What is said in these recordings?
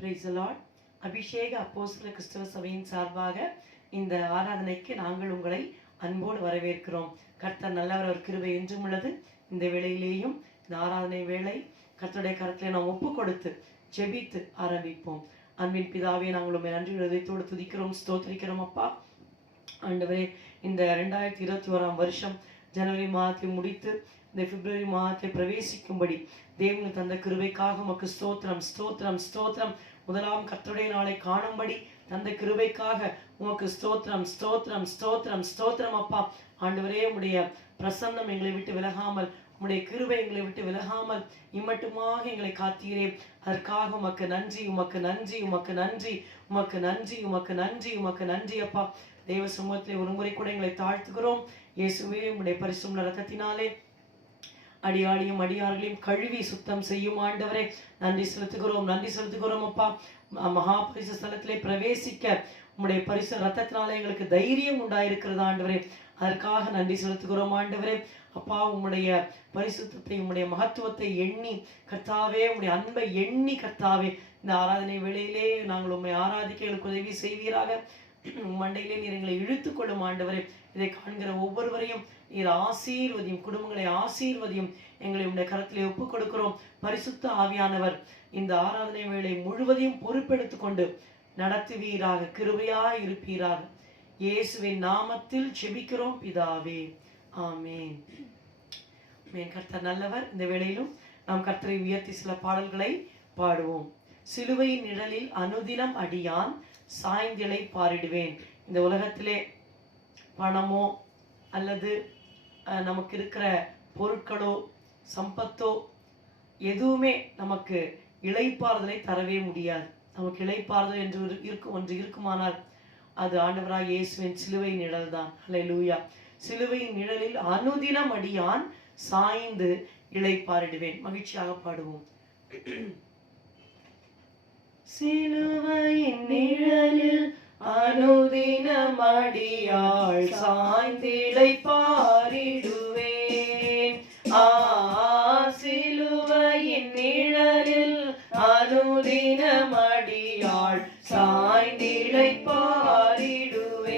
Praise the Lord. அபிஷேக அப்போஸ்தல கிறிஸ்தவ சபையின் சார்பாக இந்த ஆராதனைக்கு நாங்கள் உங்களை அன்போடு வரவேற்கிறோம். கர்த்தர் நல்லவர், அவர் கிருபை என்றும் உள்ளது. இந்த வேளையிலேயும் இந்த ஆராதனை வேளை கர்த்தருடைய கரத்திலே நாம் ஒப்பு கொடுத்து ஜெபித்து ஆரம்பிப்போம். அன்பின் பிதாவே, நாங்கள் உண்மை நன்றி ஹிருதயத்தோடு துதிக்கிறோம், ஸ்தோத்திரிக்கிறோம். அப்பா ஆண்டவரே, இந்த 2021 வருஷம் ஜனவரி மாதத்தை முடித்து இந்த பிப்ரவரி மாதத்தை பிரவேசிக்கும்படி தேவன் தந்த கிருபைக்காக உமக்கு ஸ்தோத்திரம் ஸ்தோத்திரம் ஸ்தோத்திரம். முதலாம் கர்த்தருடைய நாளை காணும்படி தந்த கிருபைக்காக உமக்கு ஸ்தோத்திரம் ஸ்தோத்திரம் ஸ்தோத்திரம் ஸ்தோத்திரம். அப்பா ஆண்டவரே, உம்முடைய பிரசன்னம் எங்களை விட்டு விலகாமல், உம்முடைய கிருபை எங்களை விட்டு விலகாமல் இம்மட்டுமாக எங்களை காத்தீரே. அதற்காக உமக்கு நன்றி, உமக்கு நன்றி, உமக்கு நன்றி, உமக்கு நன்றி, உமக்கு நன்றி, உமக்கு நன்றி. அப்பா தேவ சமூகத்திலே ஒரு முறை கூட எங்களை தாழ்த்துகிறோம். இயேசுவே, உம்முடைய பரிசுத்த இரத்தத்தினாலே அடியாளையும் அடியார்களையும் கழுவி சுத்தம் செய்யும் ஆண்டவரே, நன்றி செலுத்துகிறோம், நன்றி செலுத்துகிறோம். அப்பா மகா பரிசு ஸ்தலத்திலே பிரவேசிக்க உம்முடைய பரிசு ரத்தத்தினாலே எங்களுக்கு தைரியம் உண்டாயிருக்கிறது ஆண்டவரே. அதற்காக நன்றி செலுத்துகிறோம் ஆண்டவரே. அப்பா, உம்முடைய பரிசுத்தத்தை, உம்முடைய மகத்துவத்தை எண்ணி கர்த்தாவே, உம்முடைய அன்பை எண்ணி கர்த்தாவே, இந்த ஆராதனை வேளையிலே நாங்கள் உம்மை ஆராதிக்க எங்களுக்கு உதவி செய்வீராக. மண்டையிலே நீர் எங்களை இழுத்து கொள்ளும் ஆண்டவரே. இதை காண்கிற ஒவ்வொருவரையும் நீர் ஆசீர்வதியும், குடும்பங்களை ஆசீர்வதியும். எங்களை உடைய கரத்திலே ஒப்புக் கொடுக்கிறோம். பரிசுத்த ஆவியானவர் இந்த ஆராதனை வேளை முழுவதையும் பொறுப்பெடுத்துக் கொண்டு நடத்துவீராக, கிருபையாய் இருப்பீராக. இயேசுவின் நாமத்தில் ஜெபிக்கிறோம் பிதாவே, ஆமென். கர்த்தர் நல்லவர். இந்த வேளையிலும் நாம் கர்த்தரை உயர்த்தி சில பாடல்களை பாடுவோம். சிலுவையின் நிழலில் அனுதினம் அடியான் சாய்ந்திலை பாரிடுவேன். இந்த உலகத்திலே பணமோ அல்லது நமக்கு இருக்கிற பொருட்களோ சம்பத்தோ எதுவுமே நமக்கு இளைப்பாறுதலை தரவே முடியாது. நமக்கு இளைப்பாறுதல் என்று ஒன்று இருக்குமானால் அது ஆண்டவராய் இயேசுவின் சிலுவை நிழல் தான். ஹல்லேலூயா. சிலுவையின் நிழலில் அனுதினம் அடியான் சாய்ந்து இளைப்பாரிடுவேன். மகிழ்ச்சியாக பாடுவோம். சிலுவையின் நிழலில் அனுதினம் அடியாள் சாய்ந்திலை பாரிடுவேன். சிலுவையின் நிழலில் அனுதினம் அடியாள் சாய்ந்திலை பாரிடுவேன்.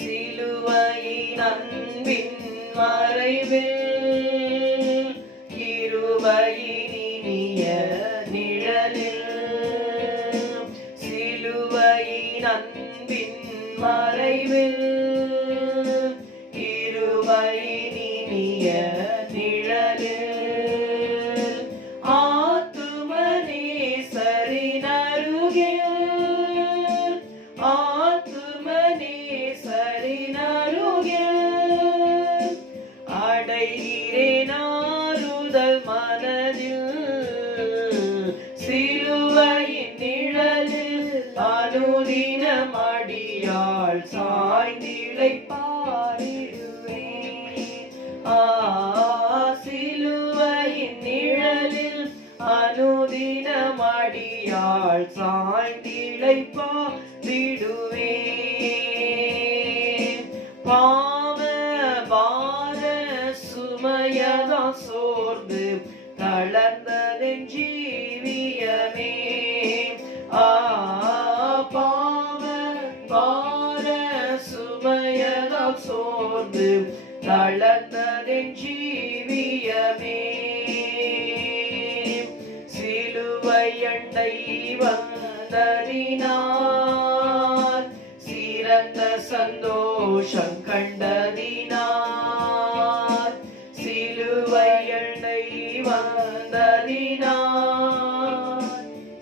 சிலுவையின் அன்பின் மறைவில் கிருபையின் இனிய நிழலில், சிலுவையின் அன்பின் மறைவில் கிருபையின் இனிய நிழலில், ஆத்தும நேசரின் அருகில், ஆத்தும நேசரின் அருகில் அடைகிறேன் ஆறுதல் மனதில். சிலுவையின் நிழலில் அனுதினம் அடியாள் சாய்ந்திலை பாரிடுவேன். சிலுவையின் நிழலில் அனுதினம் அடியாள் சாய்ந்திலை பாரிடுவேன். பாவ பார சுமையதா சோர்ந்து தளர்ந்ததென் ஜீவியமே. பாவ பார சுமையதா சோர்ந்து தளர்ந்ததென் ஜீவியமே. சிலுவை அண்டை வந்ததினால் சிறந்த சந்தோஷம் கண்டதினால், சிலுவை அண்டை வந்ததினால்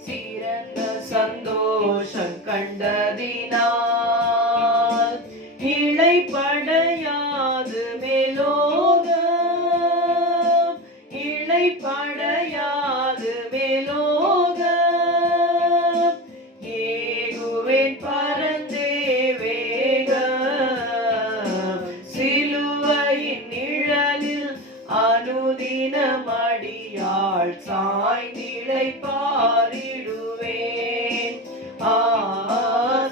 சிறந்த சந்தோஷம் கண்டதினால், இளைப்படையாது மேலோகம், இளைப்படையாது மேலோகம், ஏகுவேன் பரந்தே வேகம். சிலுவையின் நிழலில் அனுதினம் அடியாள் சாய்ந்திலை பாரிடுவேன்.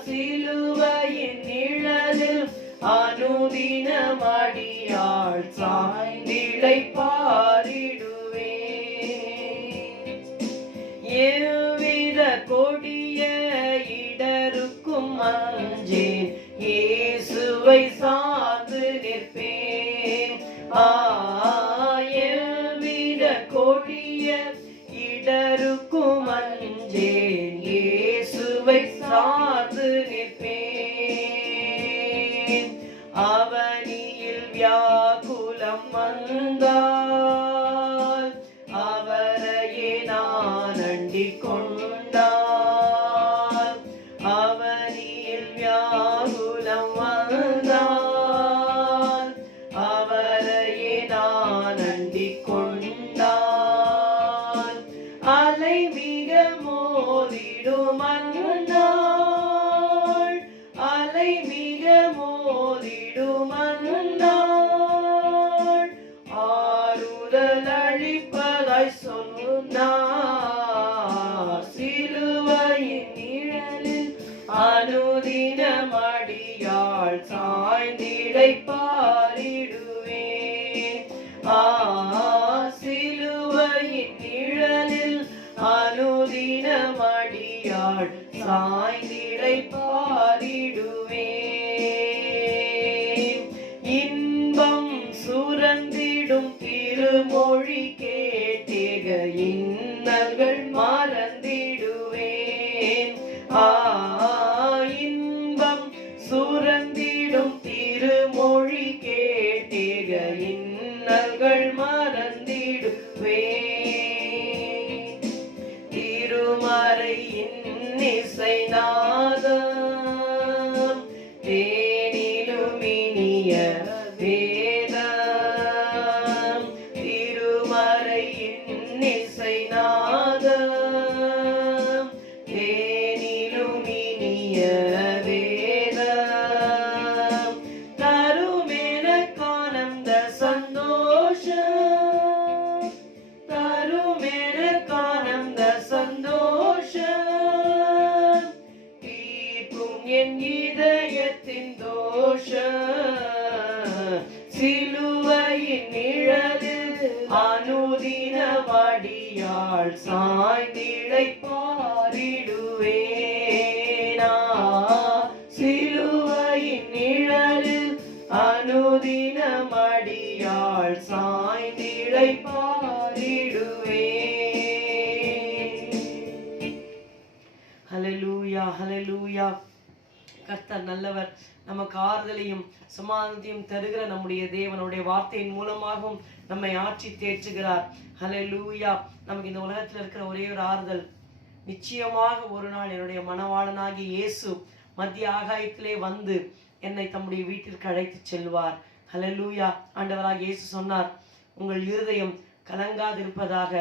சிலுவையின் நிழலில் அனுதினம் அடியாள் சாய்ந்திலை பாரிடுவேன். இடருக்கும் அஞ்சேன், இயேசுவை சார்ந்து நிற்பேன். அவனியில் வியாகுலம் வந்தால் அவரையே நான் அண்டிக் கொண்டால், அவனியில் வியாகுலம் வந்தால் அவரையே நான் அண்டிக் கொண்டால், அலை மிக மோதிடும் அந்நாள், அலை மிக மோதிடும் அந்நாள், ஆறுதல் அளிப்பதாய் சொன்னார். சிலுவையின் நிழலில் அனுதினம் அடியாள் சாய்ந்திடை பாரிடுவேன். சிலுவையின் நிழலில் அனுதினம் அடியாள் சாய்ந்திடை பாரிடுவேன். இன்பம் சுரந்திடும் திருமொழி கேட்டேக இன்னல்கள் மறந்திடுவேன். இன்பம் சுரந்திடும் திருமொழி கேட்டேக இன்னல்கள் மறந்திடுவேன். திருமறையின் இசை நாதம் தேனிலும் இனிய வேதம், திருமறையின் இசை நாதம் தேனிலும் இனிய வேதம், தருமெனக்கானந்த சந்தோஷம், தருமெனக்கானந்த சந்தோஷம், தீர்க்கும் என் இதயத்தின் தோஷம். சிலுவையின் நிழலில் அனுதினம் அடியாள் சாய்ந்திடை பாரிடுவேன். சிலுவையின் நிழலில் அனுதினம் அடியாள் சாய்ந்திடை பாரிடுவேன். ஹல்லேலூயா, ஹல்லேலூயா. கர்த்தர் நல்லவர். நமக்கு ஆறுதலையும் சமாதானத்தையும் தருகிற நம்முடைய தேவனுடைய வார்த்தையின் மூலமாகவும் நம்மை ஆட்சி தேற்றுகிறார். ஹல்லேலூயா. நமக்கு இந்த உலகத்தில் இருக்கிற ஒரே ஒரு ஆறுதல், நிச்சயமாக ஒரு நாள் என்னுடைய மணவாளனாகிய இயேசு மத்திய ஆகாயத்திலே வந்து என்னை தம்முடைய வீட்டிற்கு அழைத்து செல்வார். ஹல்லேலூயா. ஆண்டவராகிய இயேசு சொன்னார், உங்கள் இருதயம் கலங்காதிருப்பதாக,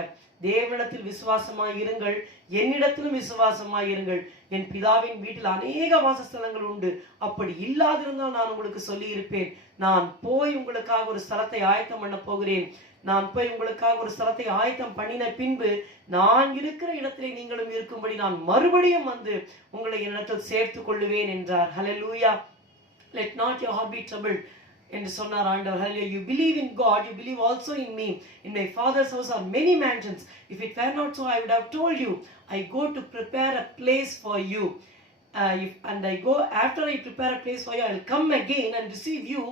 தேவனிடத்தில் விசுவாசமாய் இருங்கள், என்னிடத்திலும் விசுவாசமாய் இருங்கள். என் பிதாவின் வீட்டில் அநேக வாசஸ்தலங்கள் உண்டு, அப்படி இல்லாதிருந்தால் நான் உங்களுக்கு சொல்லி இருப்பேன். நான் போய் உங்களுக்காக ஒரு ஸ்தலத்தை ஆயத்தம் பண்ண போகிறேன். நான் போய் உங்களுக்காக ஒரு ஸ்தலத்தை ஆயத்தம் பண்ணின பின்பு நான் இருக்கிற இடத்திலே நீங்களும் இருக்கும்படி நான் மறுபடியும் வந்து உங்களை என்னிடத்தில் சேர்த்து கொள்ளுவேன் என்றார். ஹல்லேலூயா. Let not your heart be troubled என்று சொன்னார் ஆண்டவர். Hallelujah. You believe in God, you believe also in me. In my Father's house are many mansions. If it were not so, I would have told you. I go to prepare a place for you. And I go, after I prepare a place for you, I will come again and receive you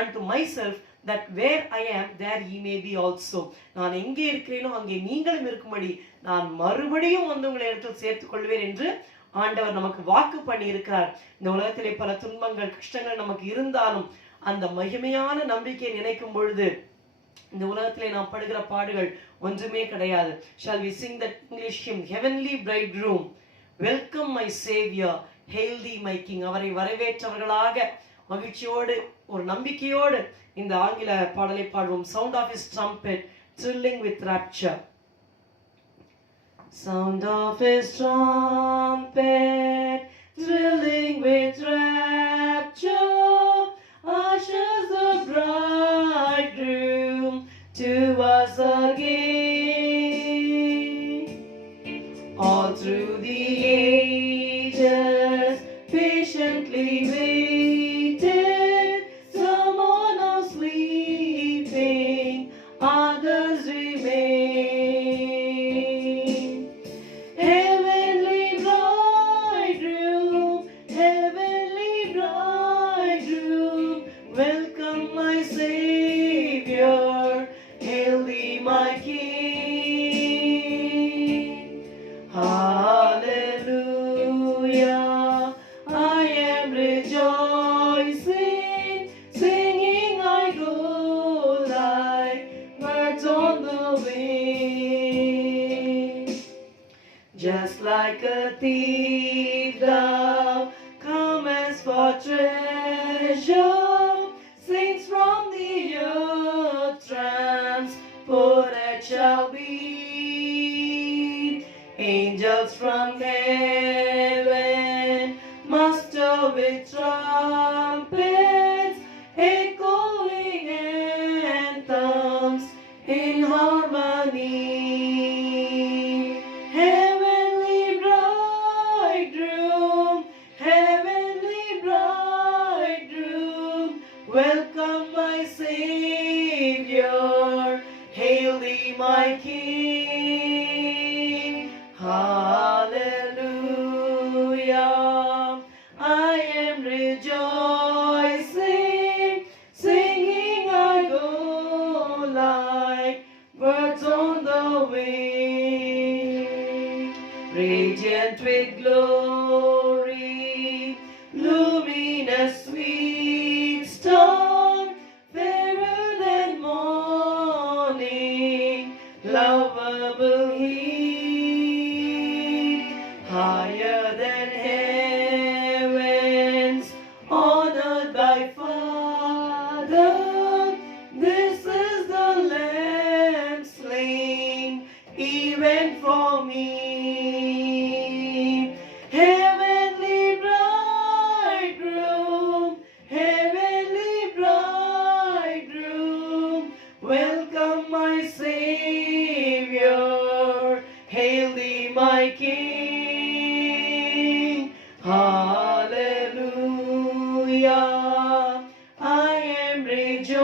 unto myself, that where I am, there ye may be also. நான் எங்கே இருக்கிறேனோ அங்கே நீங்களும் இருக்கும்படி நான் மறுபடியும் வந்து உங்களை இடத்தில் சேர்த்துக் கொள்வேன் என்று ஆண்டவர் நமக்கு வாக்கு பண்ணி இருக்கிறார். இந்த உலகத்திலே பல துன்பங்கள் கஷ்டங்கள் நமக்கு இருந்தாலும் அந்த மகிமையான நம்பிக்கையை நினைக்கும் பொழுது இந்த உலகத்திலே நாம் படுகிற பாடுகள் ஒன்றுமே கிடையாது. Shall we sing that English hymn, Heavenly Bridegroom, welcome my Savior, hail thee my King. அவரை வரவேற்றவர்களாக மகிழ்ச்சியோடு ஒரு நம்பிக்கையோடு இந்த ஆங்கில பாடலை பாடுவோம். Sound of his trumpet, thrilling with rapture. Sound of his trumpet, thrilling with rapture, ushers the bridegroom to us again. All through the ages, patiently waited, some are now sleeping, others remain. Heavenly bridegroom, welcome my Savior, hail thee my King. just like a thief thou comest for treasure. Saints from the earth transported shall be. Angels from heaven muster with trumpets, echoing anthems in harmony. Heavenly bridegroom, welcome my Savior, hail thee my King. Hallelujah, I am rejoicing, singing I go like birds on the wing, radiant with glory, luminous sweet star, fairer than morning, lovable he, higher than heavens, honored by Father. This is the Lamb slain, even for me. Heavenly bridegroom, welcome my Savior, hail thee my King. Hallelujah, I am rejoicing,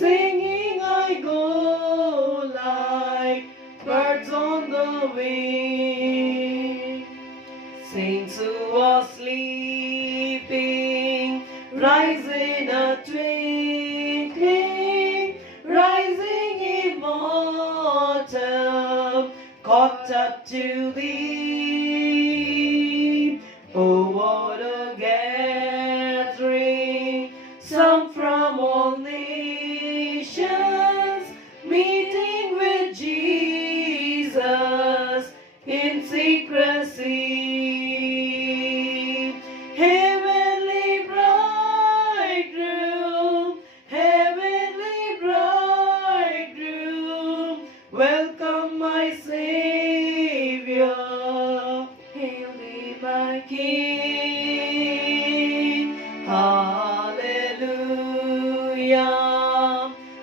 singing I go like birds on the wing. Saints who are sleeping, rise in a twinkling, rising immortal, caught up to thee. Oh, what a gathering, some from all nations, meeting with Jesus in secrecy. Heavenly bridegroom, welcome my Savior, hail thee my King. Hallelujah,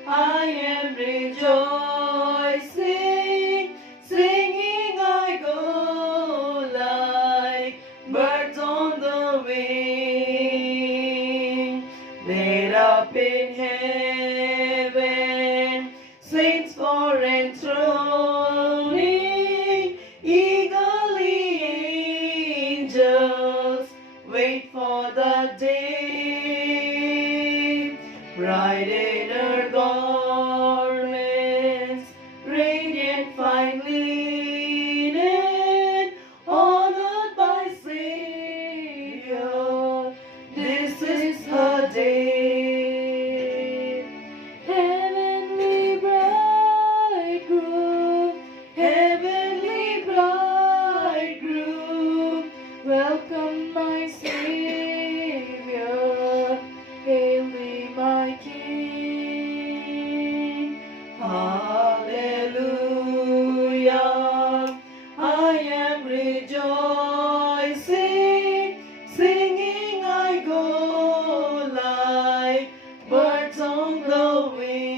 I am rejoicing, singing I go like birds on the wing. Laid up in heaven, saints for enthroning, eagerly angels wait for the day. Bright in her garments, radiant fine linen, honored by Savior, this is her day. Heavenly bridegroom, welcome my Savior, hail thee my King. Hallelujah, I am rejoicing, singing I go like birds on the wing.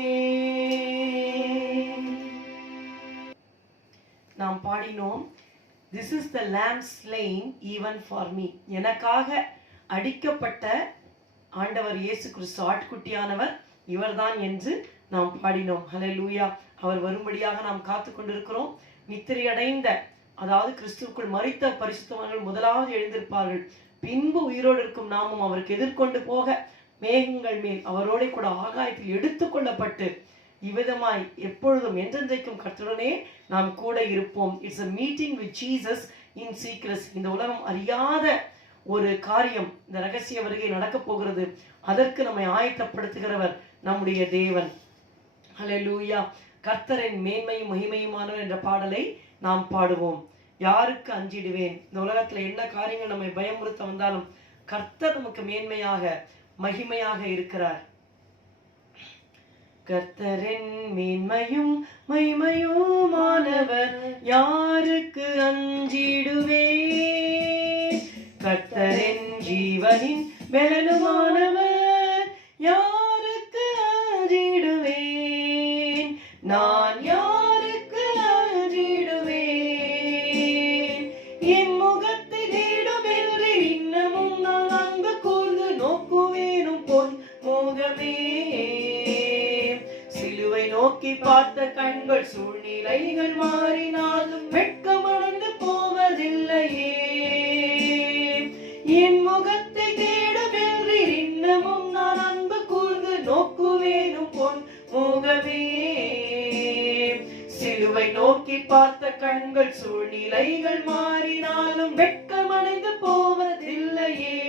நாம் பாடினோம், This is the lamb slain even for me. எனக்காக அடிக்கப்பட்ட ஆண்டவர் இயேசு கிறிஸ்து ஆட்டுக்குட்டியானவர் இவர்தான் என்று நாம் பாடினோம். ஹல்லேலூயா. அவர் வரும்படியாக நாம் காத்து கொண்டிருக்கிறோம். நித்திரையடைந்த, அதாவது கிறிஸ்துவுக்குள் மரித்த பரிசுத்தவான்கள் முதலாவது எழுந்திருப்பார்கள். பின்பு உயிரோடு இருக்கும் நாமும் அவருக்கு எதிர்கொண்டு போக மேகங்கள் மேல் அவரோட கூட ஆகாயத்தில் எடுத்துக்கொள்ளப்பட்டு இவ்விதமாய் எப்பொழுதும் என்றென்றைக்கும் கர்த்தருடனே நாம் கூட இருப்போம். It's a meeting with Jesus in secrecy. இந்த உலகம் அறியாத ஒரு காரியம், இந்த ரகசிய வருகை நடக்க போகிறது. அதற்கு நம்மை ஆயத்தப்படுத்துகிறவர் நம்முடைய தேவன். ஹல்லேலூயா. கர்த்தரின் மேன்மையும் மகிமையுமானவர் என்ற பாடலை நாம் பாடுவோம். யாருக்கு அஞ்சிடுவேன்? இந்த உலகத்துல என்ன காரியங்கள் நம்மை பயமுறுத்த வந்தாலும் கர்த்தர் நமக்கு மேன்மையாக மகிமையாக இருக்கிறார். கர்த்தரின் மேன்மையும் மகிமையுமானவர், யாருக்கு அஞ்சிடுவேன்? கர்த்தரின் ஜீவனின் பெலனுமானவர், யாருக்கு அஞ்சிடுவேன்? நான் யாருக்கு அஞ்சிடுவேன்? என் முகத்தை தேடும் என்று இன்னமும் நான் அங்கு கூர்ந்து நோக்குவேனும் பொன் முகமே. சிலுவை நோக்கி பார்த்த கண்கள் சூழ்நிலைகள் மாறினாலும் வெட்கமடைந்து போவதில்லையே. என் முகத்தை தேடும் என்று இன்னமும் நான் அன்பு கூர்ந்து நோக்குவேனும் பொன் முகமே. சிலுவை நோக்கி பார்த்த கண்கள் சூழ்நிலைகள் மாறினாலும் வெட்கமடைந்து போவதில்லையே.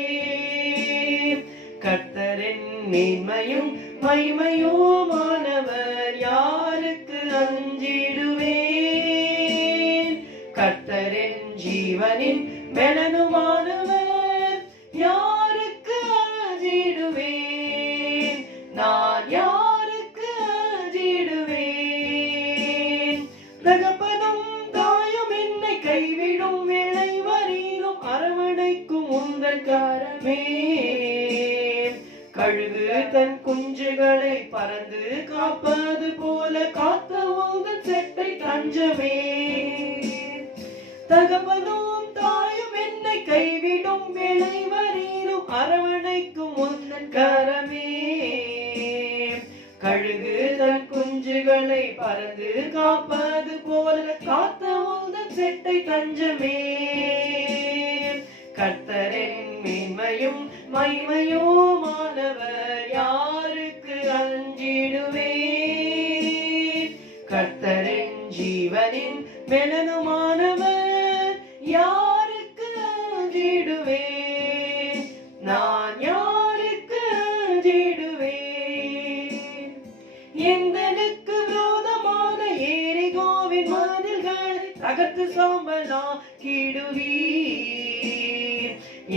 கர்த்தரின் மேன்மையும் மகிமையுமானவர், யாருக்கு அஞ்சிடுவேன்? கர்த்தரின் ஜீவனின் பெலனுமானவர், யாருக்கு அஞ்சிடுவேன்? நான் யாருக்கு அஞ்சிடுவேன்? தகப்பனும் தாயும் என்னை கைவிடும் வேளை வரையிலும் அரவணைக்கும் உந்தன் கரமே. கழுகு தன் குஞ்சுகளை பறந்து காப்பது போல காத்த உந்தன் செட்டை தஞ்சமே. தகப்பனும் தாயும் என்னை கைவிடும் வேளை வரையிலும் அரவணைக்கும் உந்தன் கரமே. கழுகு தன் குஞ்சுகளை பறந்து காப்பது போல காத்த உந்தன் செட்டை தஞ்சமே. கர்த்தரின் மேன்மையும் மகிமையுமானவர், யாருக்கு அஞ்சிடுவேன்? கர்த்தரின் ஜீவனின் பெலனுமானவர், யாருக்கு அஞ்சிடுவேன்? நான் யாருக்கு அஞ்சிடுவேன்? எங்களுக்கு விரோதமான எரிகோவின் மதில்களை தகர்த்து சாம்பலாக்கிடுவீர்.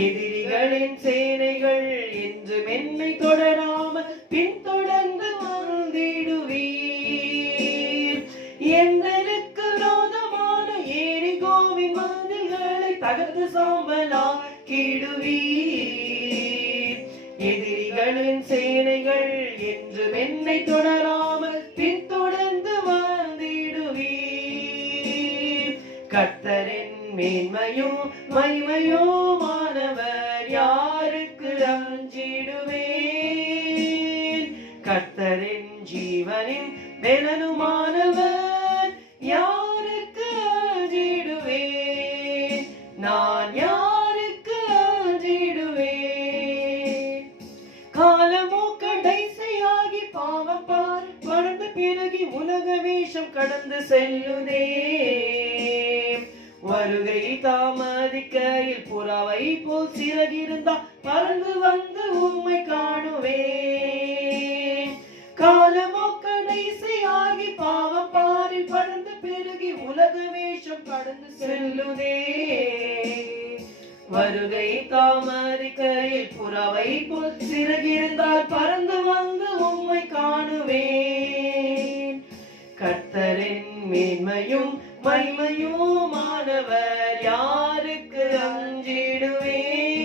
எதிரிகளின் சேனைகள் என்றும் என்னை தொடராமல் பின்தொடர்ந்து வந்திடுவீர். எங்களுக்கு விரோதமான எரிகோவின் மதில்களை தகர்த்து சாம்பலாக்கிடுவீர். எதிரிகளின் சேனைகள் என்றும் என்னை தொடராமல் பின்தொடர்ந்து வந்திடுவீர். கர்த்தரின் மேன்மையும் மகிமையுமானவர், யாருக்கு அஞ்சிடுவேன்? கர்த்தரின் ஜீவனின் பெலனுமானவர், யாருக்கு அஞ்சிடுவேன்? நான் யாருக்கு அஞ்சிடுவேன்? காலமோ கடைசியாகி பாவம் பறந்து பிறகி உலக வேஷம் கடந்து செல்லுதே. வருகை தாமதிக்கையில் புறாவை போல் சிறகிருந்தா பறந்து வந்து உம்மை காணுவேன். காலமோ கடைசியாகி பாவம் பாரில் பறந்து பெருகி உலக வேஷம் கடந்து செல்லுதே. வருகை தாமதிக்கையில் புறாவை போல் சிறகிருந்தால் பறந்து வந்து உம்மை காணுவேன். கர்த்தரின் மேன்மையும் மகிமையுமானவர், யாருக்கு அஞ்சிடுவேன்?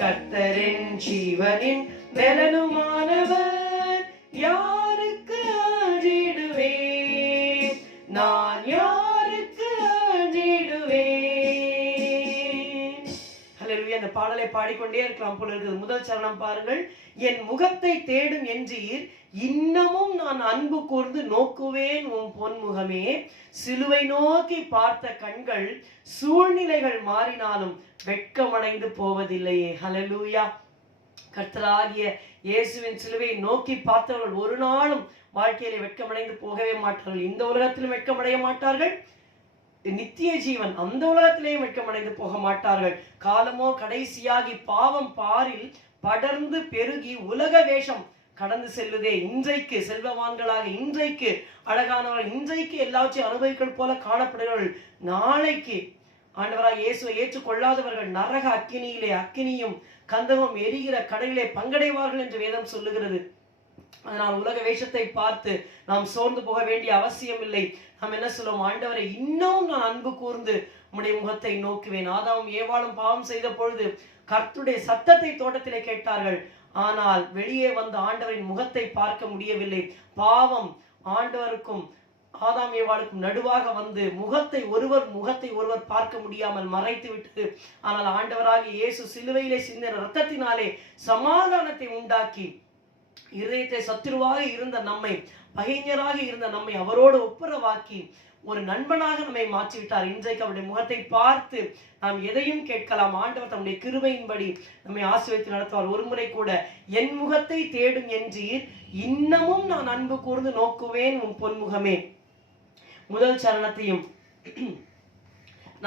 கர்த்தரின் ஜீவனின் பெலனுமானவர், யாருக்கு அஞ்சிடுவேன்? நான் யாருக்கு அஞ்சிடுவேன்? ஹல்லேலூயா. அந்த பாடலை பாடிக்கொண்டே இருக்கலாம் போல இருக்குது. முதல் சரணம் பாருங்கள். என் முகத்தை தேடும் என்றீர், இன்னமும் நான் அன்பு கூர்ந்து நோக்குவேன் உன் பொன்முகமே. சிலுவை நோக்கி பார்த்த கண்கள் சூழ்நிலைகள் மாறினாலும் வெட்கமடைந்து போவதில்லையே. ஹல்லேலூயா. கர்த்தராகிய இயேசுவின் சிலுவையை நோக்கி பார்த்தவர்கள் ஒரு நாளும் வாழ்க்கையில வெட்கமடைந்து போகவே மாட்டார்கள். இந்த உலகத்திலும் வெட்கமடைய மாட்டார்கள். நித்திய ஜீவன் அந்த உலகத்திலேயும் வெட்கமடைந்து போக மாட்டார்கள். காலமோ கடைசியாகி பாவம் பாரில் படர்ந்து பெருகி உலக வேஷம் கடந்து செல்லுதே. இன்றைக்கு செல்வவான்களாக, இன்றைக்கு அழகானவர்கள், இன்றைக்கு எல்லாவற்றையும் அனுபவிகள் போல காணப்படுகிறவர்கள், நாளைக்கு ஆண்டவராக இயேசுவை ஏற்றுக்கொள்ளாதவர்கள் நரக அக்கினியிலே, அக்கினியும் கந்தமும் எரிகிற கடலிலே பங்கடைவார்கள் என்று வேதம் சொல்லுகிறது. அதனால் உலக வேஷத்தை பார்த்து நாம் சோர்ந்து போக வேண்டிய அவசியம் இல்லை. நாம் என்ன சொல்லுவோம்? ஆண்டவரை, இன்னும் நான் அன்பு கூர்ந்து உம்முடைய முகத்தை நோக்குவேன். ஆதாமும் ஏவாளும் பாவம் செய்த பொழுது கர்த்தருடைய சத்தத்தை தோட்டத்திலே கேட்டார்கள். ஆனால் வெளியே வந்த ஆண்டவரின் முகத்தை பார்க்க முடியவில்லை. பாவம் ஆண்டவருக்கும் ஆதாம் ஏவாளுக்கும் நடுவாக வந்து முகத்தை ஒருவர் பார்க்க முடியாமல் மறைத்து விட்டது. ஆனால் ஆண்டவராகிய இயேசு சிலுவையிலே சிந்தின இரத்தத்தினாலே சமாதானத்தை உண்டாக்கி இதயத்தை சத்துருவாக இருந்த நம்மை, பகைஞராக இருந்த நம்மை அவரோடு ஒப்புரவாக்கி ஒரு நண்பனாக நம்மை மாற்றிவிட்டார். இன்றைக்கு அவருடைய முகத்தை பார்த்து நாம் எதையும் கேட்கலாம். ஆண்டவர் தம்முடைய கிருபையின்படி நம்மை ஆசீர்வதித்து நடத்துவார். ஒருமுறை கூட என் முகத்தை தேடும் என்றீர், இன்னமும் நான் அன்பு கூர்ந்து நோக்குவேன் உன் பொன்முகமே. முதல் சரணத்தையும்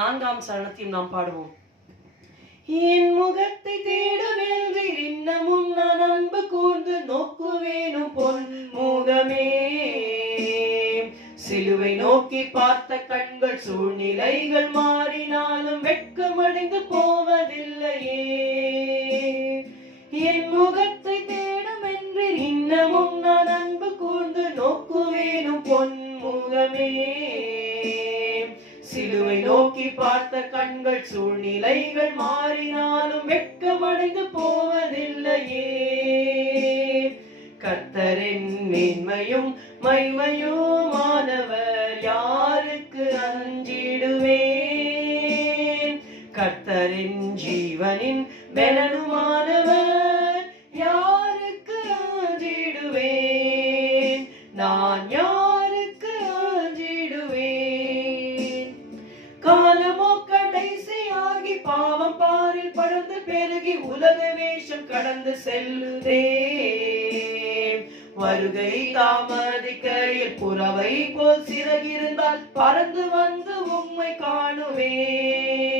4ஆம் சரணத்தையும் நாம் பாடுவோம். என் முகத்தை தேடும் என்றீர், இன்னமும் நான் அன்பு கூர்ந்து நோக்குவேனும் பொன் முகமே. சிலுவை நோக்கி பார்த்த கண்கள் சூழ்நிலைகள் மாறினாலும் வெட்கமடைந்து போவதில்லையே. என் முகத்தை தேடும் என்றீர், இன்னமும் நான் அன்பு கூர்ந்து நோக்குவேனும் பொன் முகமே. சிலுவை நோக்கி பார்த்த கண்கள் சூழ்நிலைகள் மாறினாலும் வெட்கமடைந்து போவதில்லையே. கர்த்தரின் மேன்மையும் மைமையுமானவர், யாருக்கு அஞ்சிடுவேன்? கர்த்தரின் ஜீவனின் பெலனுமானவர், யாருக்கு அஞ்சிடுவேன்? நான் யாருக்கு அஞ்சிடுவேன்? காலமோ கடைசியாகி பாவம் பாரில் படர்ந்து பெருகி உலக வேஷம் கடந்து செல்லுதே. வருகை தாமதிக்கையில் புறவை போல் சிறகிருந்தால் பறந்து வந்து உம்மை காணுவேன்.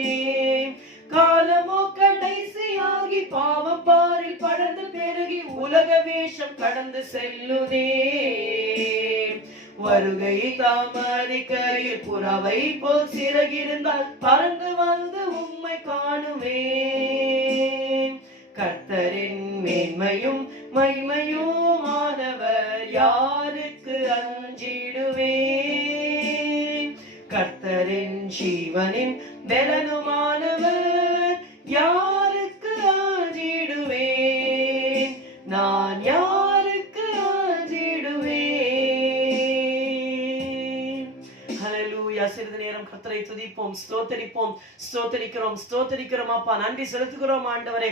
காலமோ கடைசியாகி பாவம் பாரில் படர்ந்து பெருகி உலக வேஷம் கடந்து செல்லுதே. வருகை தாமதிக்கையில் புறவை போல் சிறகிருந்தால் பறந்து வந்து உம்மை காணுவேன். கர்த்தரின் மேன்மையும் மைமையுமானவர், யாருக்கு அஞ்சிடுவேன்? கர்த்தரின் ஜீவனின் பெலனுமானவர், யாருக்கு அஞ்சிடுவேன்? நான் யாருக்கு அஞ்சிடுவேன்? ஹல்லேலூயா. சிறிது நேரம் கர்த்தரை துதிப்போம், ஸ்தோத்தரிப்போம். ஸ்தோத்தரிக்கிறோம் அப்பா. நன்றி செலுத்துகிறோம் ஆண்டவரே.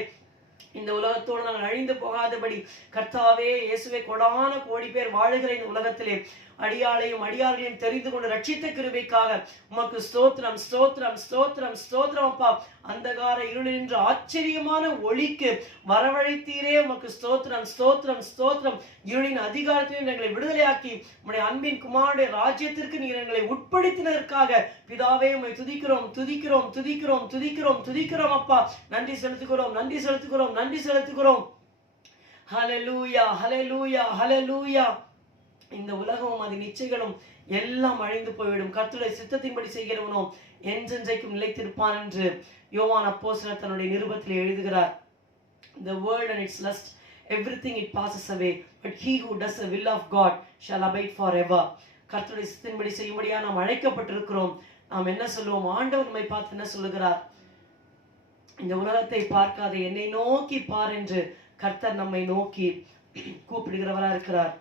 இந்த உலகத்தோடு நாங்கள் அழிந்து போகாதபடி கர்த்தாவே இயேசுவே, கொடான கோடி பேர் வாழுகிற இந்த உலகத்திலே அடியாளையும் அடியார்களையும் தெரிந்து கொண்டு ரட்சித்த கிருபைக்காக உமக்கு ஸ்தோத்திரம் ஸ்தோத்திரம் ஸ்தோத்திரம் ஸ்தோத்திரம் அப்பா. அந்தகார இருளில் நின்று ஆச்சரியமான ஒளிக்கு வரவழைத்தீரே, உமக்கு ஸ்தோத்திரம் ஸ்தோத்திரம் ஸ்தோத்திரம். இருளின் அதிகாரத்திலும் எங்களை விடுதலையாக்கி உம்முடைய அன்பின் குமாரனுடைய ராஜ்யத்திற்கு நீர் எங்களை உட்படுத்தினதற்காக பிதாவே உம்மை துதிக்கிறோம் துதிக்கிறோம் துதிக்கிறோம் துதிக்கிறோம் துதிக்கிறோம் அப்பா. நன்றி செலுத்துகிறோம் நன்றி செலுத்துகிறோம் நன்றி செலுத்துகிறோம். ஹல்லேலூயா ஹல்லேலூயா ஹல்லேலூயா. இந்த உலகமும் அது நிச்சயங்களும் எல்லாம் அழிந்து போய்விடும். கர்த்தருடைய சித்தத்தின்படி செய்கிறவனோ என்றென்றைக்கும் நிலைத்திருப்பான் என்று யோவான் அப்போஸ்தலர் தன்னுடைய நிருபத்தில் எழுதுகிறார். The world and its lust, everything it passes away, but he who does the will of God shall abide forever. கர்த்தருடைய சித்தத்தின்படி செய்யும்படியா நாம் அழைக்கப்பட்டிருக்கிறோம். நாம் என்ன சொல்லுவோம்? ஆண்டவர் நம்மை பார்த்து என்ன சொல்லுகிறார்? இந்த உலகத்தை பார்க்காத என்னை நோக்கி பார் என்று கர்த்தர் நம்மை நோக்கி கூப்பிடுகிறவரா இருக்கிறார்.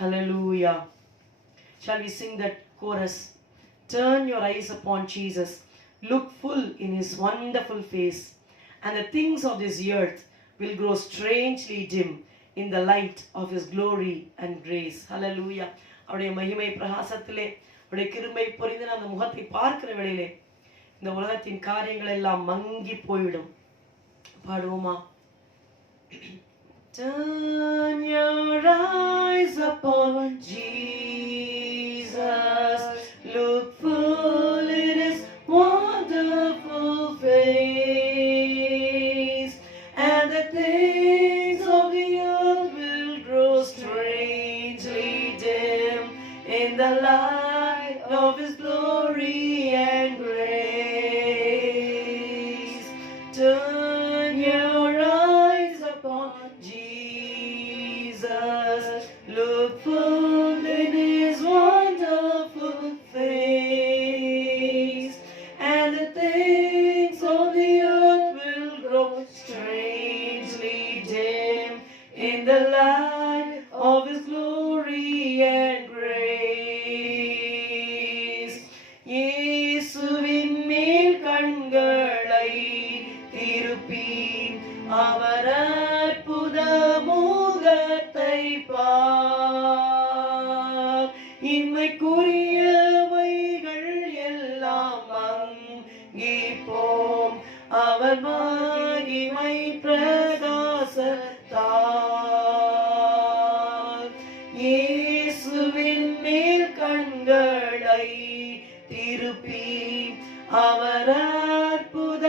Hallelujah. Shall we sing that chorus? Turn your eyes upon Jesus. Look full in his wonderful face. And the things of this earth will grow strangely dim in the light of his glory and grace. Hallelujah. அவருடைய மகிமை பிரகாசத்திலே அவருடைய கிருபை பொறிந்த அந்த முகத்தை பார்க்கிற வேளையிலே இந்த உலகத்தின் காரியங்கள் எல்லாம் மங்கி போய்விடும். பாடுவோமா? Turn your eyes upon Jesus, look full in his wonderful face, and the things of the earth will light of His glory and grace. Turn your eyes upon Jesus. Look full in His wonderful face, and the things of the earth will grow strangely dim in the light of His glory and grace. இயேசுவின் மேல் கண்களை திருப்பி அவர் அற்புத முகத்தை பார். இம்மைக்குரியவைகள் எல்லாம் மங்கி போம் அவர் மகிமை பிரகாசத்தால். இயேசுவின் மேல் கண்களை திருப்பி அவர் அற்புத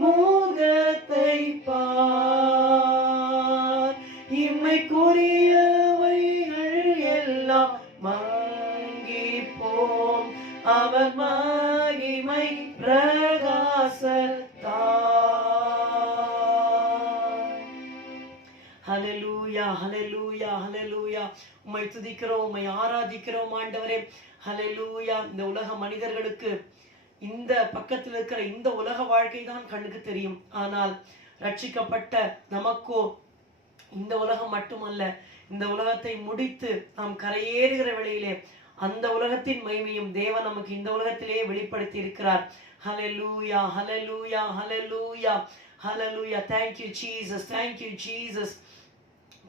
முகத்தை பார். இம்மைக்குரியவைகள் எல்லாம் மங்கி போம் அவர் மகிமை பிரகாசத்தால். ஹல்லேலூயா, ஹல்லேலூயா, ஹல்லேலூயா. உம்மை துதிக்கிறோம், உம்மை ஆராதிக்கிறோம் ஆண்டவரே. ஹல்லேலூயா. இந்த உலக மனிதர்களுக்கு இந்த பக்கத்தில் இருக்கிற இந்த உலக வாழ்க்கை தான் கண்ணுக்கு தெரியும். ஆனால் ரட்சிக்கப்பட்ட நமக்கோ இந்த உலகம் மட்டுமல்ல, இந்த உலகத்தை முடித்து நாம் கரையேறுகிற வேளையிலே அந்த உலகத்தின் மகிமையும் தேவன் நமக்கு இந்த உலகத்திலேயே வெளிப்படுத்தி இருக்கிறார். ஹல்லேலூயா, ஹல்லேலூயா, ஹல்லேலூயா, ஹல்லேலூயா. Thank you Jesus, thank you Jesus.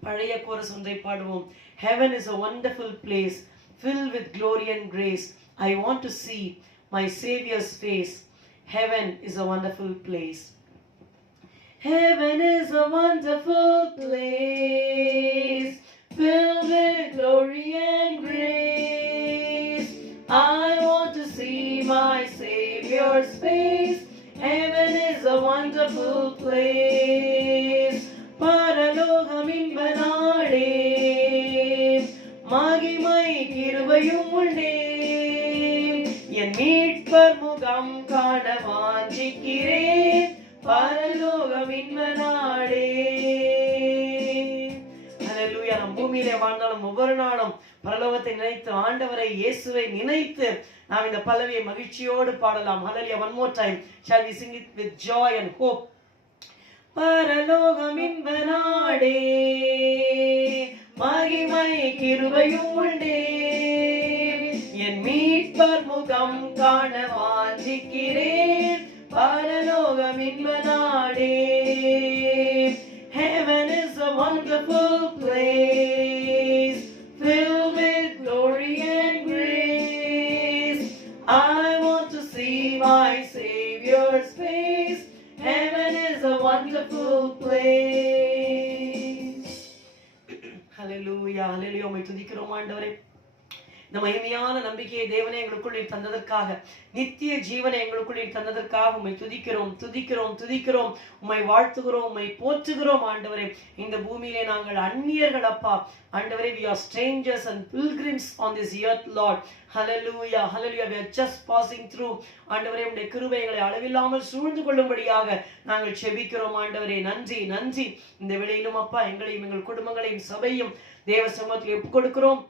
பழைய கோரஸ் ஒன்றை பாடுவோம். Heaven is a wonderful place filled with glory and grace. I want to see my Savior's face. Heaven is a wonderful place. Heaven is a wonderful place filled with glory and grace. I want to see my Savior's face. Heaven is a wonderful place. பரலோகம் இன்ப நாடே, மகிமை கிருபையும் உண்டே, என் மீட்பர் முகம் காண வாஞ்சிக்கிறேன். பரலோகம் இன்ப நாடே. ஹல்லேலூயா. நம் பூமியிலே வாழ்ந்தாலும் ஒவ்வொரு நாளும் பரலோகத்தை நினைத்து, ஆண்டவரை இயேசுவை நினைத்து நாம் இந்த பல்லவியை மகிழ்ச்சியோடு பாடலாம். ஹல்லேலூயா. One more time. Shall we sing it with joy and hope? பரலோகம் இன்ப நாடே, மகிமை கிருபையும் உண்டே, என் மீட்பர் முகம் காண வாஞ்சிக்கிறேன். பரலோகம் இன்ப நாடே. Heaven is a wonderful place filled with glory and grace. I want to see my Savior's face. Heaven is a wonderful place. Hallelujah, hallelujah. உம்மை துதிக்கிறோம் ஆண்டவரே. இந்த மகிமையான நம்பிக்கையை தேவனே எங்களுக்குள்ளே தந்ததற்காக, நித்திய ஜீவனை எங்களுக்குள்ளே தந்ததற்காக உம்மை துதிக்கிறோம், துதிக்கிறோம், துதிக்கிறோம். உம்மை வாழ்த்துகிறோம், உம்மை போற்றுகிறோம் ஆண்டவரே. இந்த பூமியிலே நாங்கள் அந்நியர்கள் அப்பா. ஆண்டவரே, we are strangers and pilgrims on this earth, Lord. Hallelujah, hallelujah. We are just passing through. ஆண்டவரே, உம்முடைய கிருபைகளை அளவில்லாமல் சூழ்ந்து கொள்ளும்படியாக நாங்கள் செபிக்கிறோம் ஆண்டவரே. நன்றி, நன்றி. இந்த வேளையிலும் அப்பா எங்களையும் எங்கள் குடும்பங்களையும் சபையும் தேவ சமூகத்தில் ஒப்புக் கொடுக்கிறோம்.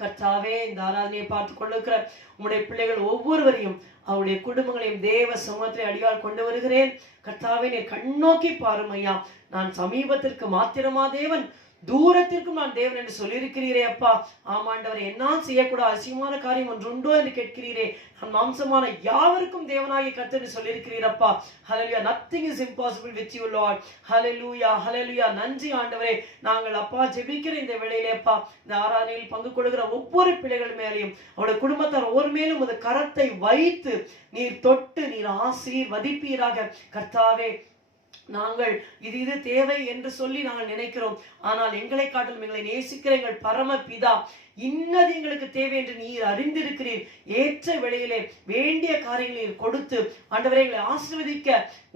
கர்த்தாவே, இந்த ஆராதனையை பார்த்து கொண்டிருக்கிற உம்முடைய பிள்ளைகள் ஒவ்வொருவரையும் அவருடைய குடும்பங்களையும் தேவ சமூகத்திலே அடியால் கொண்டு வருகிறேன். கர்த்தாவே, நீர் கண்ணோக்கி பாரும் ஐயா. நான் சமீபத்திற்கு மாத்திரமா தேவன், தூரத்திற்கும் நான் தேவன் என்று சொல்லியிருக்கிறீரே அப்பா. ஆமாண்டவரை, என்னால் செய்யக்கூடாத அசிங்கமான காரியம் ஒன்று உண்டோ என்று கேட்கிறீரே. நான் மாம்சமான யாவருக்கும் தேவனாகிய கர்த்தர் என்று சொல்லியிருக்கிறீரப்பா. Hallelujah. Nothing is impossible with you Lord. Hallelujah, hallelujah. நன்றி ஆண்டவரே. நாங்கள் அப்பா ஜெபிக்கிற இந்த வேளையிலே அப்பா, இந்த ஆராதனையில் பங்கு கொள்கிற ஒவ்வொரு பிள்ளைகள் மேலேயும் அவருடைய குடும்பத்தார் ஒவ்வொரு மேலும் ஒரு கரத்தை வைத்து நீர் தொட்டு நீர் ஆசீர்வதிப்பீராக. கர்த்தாவே, நாங்கள் இது தேவை என்று சொல்லி நாங்கள் நினைக்கிறோம். ஆனால் எங்களை காட்டிலும் எங்களை நேசிக்கிற எங்கள் பரம பிதா இன்னது எங்களுக்கு தேவை என்று நீர் அறிந்திருக்கிறீர். ஏற்ற வேளையிலே வேண்டிய காரியங்களை கொடுத்து ஆண்டவரே எங்களை ஆசீர்வதிக்க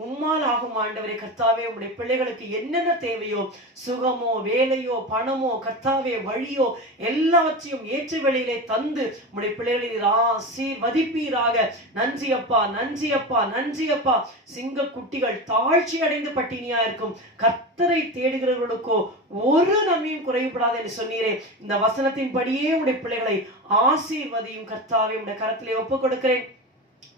உம்மால் ஆகும். ஆண்டவரே கர்த்தாவே, உம்முடைய பிள்ளைகளுக்கு என்னென்ன தேவையோ, சுகமோ வேலையோ பணமோ கர்த்தாவே வழியோ எல்லாவற்றையும் ஏற்ற வேளையிலே தந்து உம்முடைய பிள்ளைகளை நீர் ஆசீர்வதிப்பீராக. நன்றி அப்பா, நன்றி அப்பா, நன்றி அப்பா. சிங்க குட்டிகள் தாழ்ச்சி அடைந்து பட்டினியா இருக்கும். கர்த்தரை தேடுகிறவர்களுக்கோ ஒரு நன்மையும் குறைவுபடாது என்று சொன்னீரே. இந்த வசனத்தின் படியே உடைய பிள்ளைகளை ஆசீர்வதியும் கர்த்தாவே. உடைய கரத்திலே ஒப்புக் கொடுக்கிறேன்.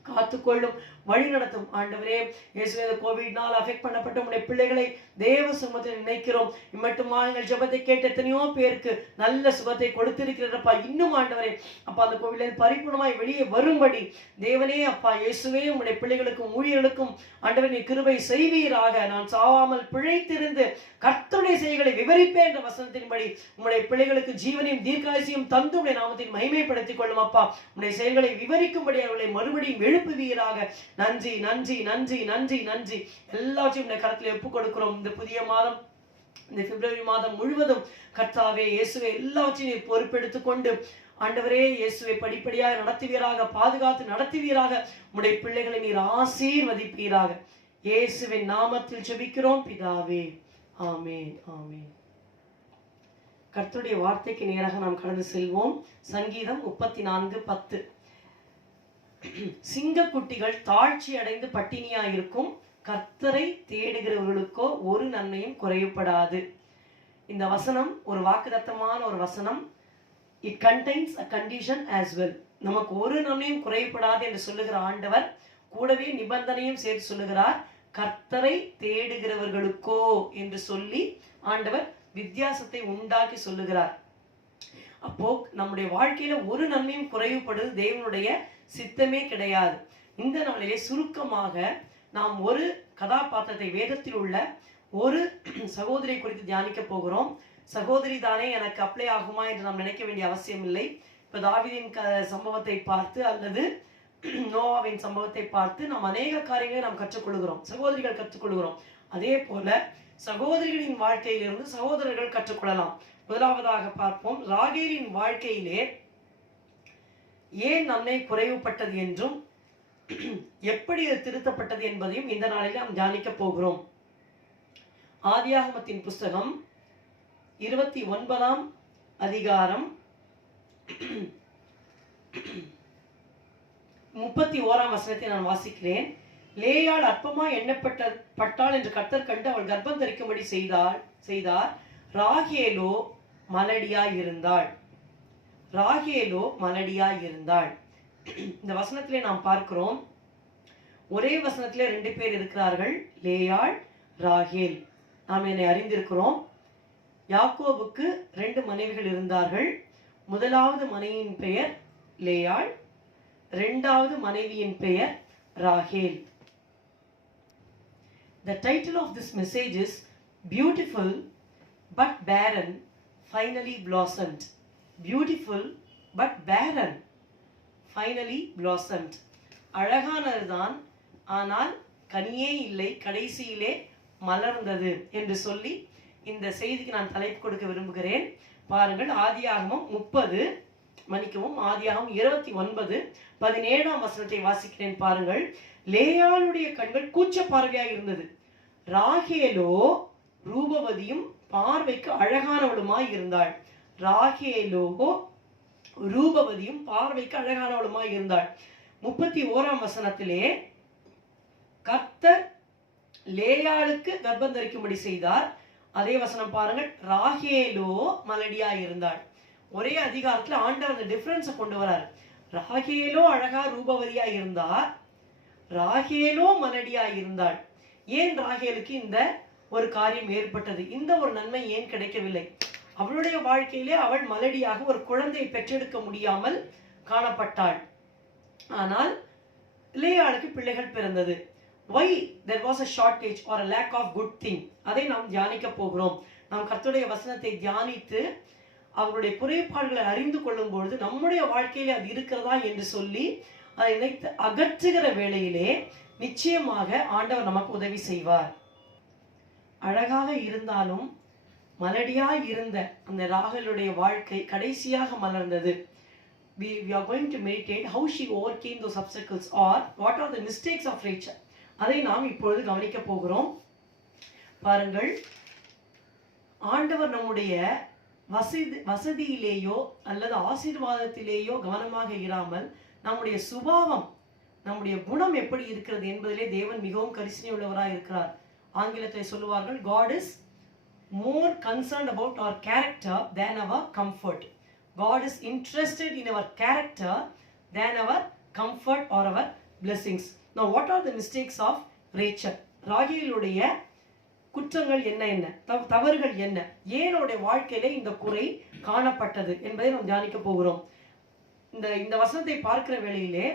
காத்துக்கொள்ளும், வழி நடத்தும் ஆண்டவரே. இயேசுவே, கோவிட்னால் அஃபெக்ட் பண்ணப்பட்ட உடைய பிள்ளைகளை தேவ சுகத்தில் நினைக்கிறோம். இம்மட்டுமா எங்கள் ஜெபத்தை கேட்டு எத்தனையோ பேருக்கு நல்ல சுகத்தை கொடுத்திருக்கிறப்பா. இன்னும் ஆண்டவரே அப்பா, அந்த கோவிலில் பரிபூர்ணமாய் வெளியே வரும்படி தேவனே அப்பா இயேசுவே, உடைய பிள்ளைகளுக்கும் ஊழியர்களுக்கும் ஆண்டவரே கிருபை செய்வீராக. நான் சாவாமல் பிழைத்திருந்து கர்த்தருடைய செய்களை விவரிப்பேன் என்ற வசனத்தின்படி உடைய பிள்ளைகளுக்கு ஜீவனையும் தீர்க்காயசையும் தந்து உடைய நாமத்தின் மகிமைப்படுத்திக் கொள்ளும் அப்பா. உடைய செயல்களை விவரிக்கும்படி அவர்களை மறுபடியும் எழுப்புவீராக. நன்றி, நன்றி, நன்றி, நன்றி, நன்றி. எல்லாத்தையும் உடைய கரத்தில் ஒப்புக் கொடுக்கிறோம். இந்த புதிய மாதம், இந்த பிப்ரவரி மாதம் முழுவதும் கர்த்தாவே இயேசுவை எல்லாவற்றையும் பொறுப்பெடுத்துக் கொண்டு ஆண்டவரே இயேசுவை படிப்படியாக நடத்துவீராக, பாதுகாத்து நடத்துவீராக. உடைய பிள்ளைகளை நீர் ஆசீர்வதிப்பீராக. இயேசுவின் நாமத்தில் ஜெபிக்கிறோம் பிதாவே. ஆமென், ஆமென். கர்த்தருடைய வார்த்தைக்கு நேராக நாம் கடந்து செல்வோம். சங்கீதம் 34:10. சிங்கக்குட்டிகள் தாழ்ச்சி அடைந்து பட்டினியா இருக்கும். கர்த்தரை தேடுகிறவர்களுக்கோ ஒரு நன்மையும் குறைவுபடாது. இந்த வசனம் ஒரு வாக்குத்தத்தமான ஒரு வசனம். It contains a condition as well. நமக்கு ஒரு நன்மையும் குறைவுபடாது என்று சொல்லுகிற ஆண்டவர் கூடவே நிபந்தனையும் சேர்த்து சொல்லுகிறார். கர்த்தரை தேடுகிறவர்களுக்கோ என்று சொல்லி ஆண்டவர் வித்தியாசத்தை உண்டாக்கி சொல்லுகிறார். அப்போ நம்முடைய வாழ்க்கையில ஒரு நன்மையும் குறைவுபடுது தேவனுடைய சித்தமே கிடையாது. இந்த நாளிலே சுருக்கமாக நாம் ஒரு கதாபாத்திரத்தை, வேதத்தில் உள்ள ஒரு சகோதரி குறித்து தியானிக்க போகிறோம். சகோதரி தானே எனக்கு அப்ளை ஆகுமா என்று நாம் நினைக்க வேண்டிய அவசியம் இல்லை. இப்ப தாவீதின் சம்பவத்தை பார்த்து அல்லது நோவாவின் சம்பவத்தை பார்த்து நாம் அநேக காரியங்களை நாம் கற்றுக்கொள்கிறோம், சகோதரிகள் கற்றுக்கொள்கிறோம். அதே போல சகோதரிகளின் வாழ்க்கையிலிருந்து சகோதரர்கள் கற்றுக்கொள்ளலாம். முதலாவதாக பார்ப்போம், ராகேலின் வாழ்க்கையிலே ஏன் நன்மை குறைவுபட்டது என்றும் எப்படி திருத்தப்பட்டது என்பதையும் இந்த நாளில் நாம் தியானிக்க போகிறோம். ஆதியாகமத்தின் புஸ்தகம் 29ஆம் அதிகாரம் 31ஆம் வசனத்தை நான் வாசிக்கிறேன். லேயாள் அற்பமா எண்ணப்பட்டாள் என்று கர்த்தர் கண்டு அவள் கர்ப்பம் தரிக்கும்படி செய்தார். ராகேலோ மலடியாய் இருந்தாள். ராகேலோ மலடியாய் இருந்தாள். இந்த வசனத்திலே நாம் பார்க்கிறோம், ஒரே வசனத்திலே 2 பேர் இருக்கிறார்கள், லேயாள், ராகேல். நாம் என்னை அறிந்திருக்கிறோம். யாக்கோபுக்கு 2 மனைவிகள் இருந்தார்கள். முதலாவது மனைவியின் பெயர் லேயாள், 2வது மனைவியின் பெயர் ராகேல். The title of this message is Beautiful but Barren Finally Blossomed. Beautiful but barren finally blossomed. அழகானதுதான், ஆனால் கனியே இல்லை, கடைசியிலே மலர்ந்தது என்று சொல்லி இந்த செய்திக்கு நான் தலைப்பு கொடுக்க விரும்புகிறேன். பாருங்கள், ஆதியாகமம் 29:17ஆம் வசனத்தை வாசிக்கிறேன். பாருங்கள், லேயாளுடைய கண்கள் கூச்ச பார்வையாக இருந்தது. ராகேலோ ரூபவதியும் பார்வைக்கு அழகானவளுமாய் இருந்தாள். ராகேலோ ரூபவதியும் பார்வைக்கு அழகானவளுமாய் இருந்தாள். 31ஆம் வசனத்திலே கர்த்தர் லேயாளுக்கு கர்ப்பம் தரிக்கும்படி செய்தார். அதே வசனம் பாருங்கள், ராகேலோ மலடியாய் இருந்தாள். ஒரே அதிகாரத்துல ஆண்டவர் அந்த டிஃபரன்ஸை கொண்டு வரார். ராகேலோ அழகா ரூபவதியா இருந்தார், ராகேலோ மலடியா இருந்தாள். ஏன் ராகேலுக்கு இந்த ஒரு காரியம் ஏற்பட்டது? இந்த ஒரு நன்மை ஏன் கிடைக்கவில்லை? அவளுடைய வாழ்க்கையிலே அவள் மலடியாக ஒரு குழந்தையை பெற்றெடுக்க முடியாமல் காணப்பட்டாள். ஆனால் லேயாளுக்கு பிள்ளைகள் பிறந்தது. Why there was a shortage or a lack of good thing? அதை நாம் தியானிக்க போகிறோம். நாம் கர்த்தருடைய வசனத்தை தியானித்து அவருடைய குறைபாடுகளை அறிந்து கொள்ளும் பொழுது நம்முடைய வாழ்க்கையில அது இருக்கிறதா என்று சொல்லி அதை நினைத்து அகற்றுகிற வேளையிலே நிச்சயமாக ஆண்டவர் நமக்கு உதவி செய்வார். அழகாக இருந்தாலும் மலடியாய் இருந்த அந்த ராகேலுடைய வாழ்க்கை கடைசியாக மலர்ந்தது. We are going to meditate how she overcame those obstacles or what are the mistakes of Rachel. அதை நாம் இப்பொழுது கவனிக்க போகிறோம். பாருங்கள், ஆண்டவர் நம்முடைய வசதியிலேயோ அல்லது ஆசீர்வாதத்திலேயோ கவனமாக இராமல் நம்முடைய சுபாவம், நம்முடைய குணம் எப்படி இருக்கிறது என்பதிலே தேவன் மிகவும் கரிசனை உள்ளவராய் இருக்கிறார். ஆங்கிலத்தை சொல்லுவார்கள், God is more concerned about our character than our comfort. God is interested in our character than our comfort or our blessings. Now what are the mistakes of Rachel? ராகேலுடைய குற்றங்கள் என்ன, தவறுகள் என்ன, ஏன் அவருடைய வாழ்க்கையில இந்த குறை காணப்பட்டது என்பதை நாம் தியானிக்க போகிறோம். இந்த வசனத்தை பார்க்கிற வேளையிலே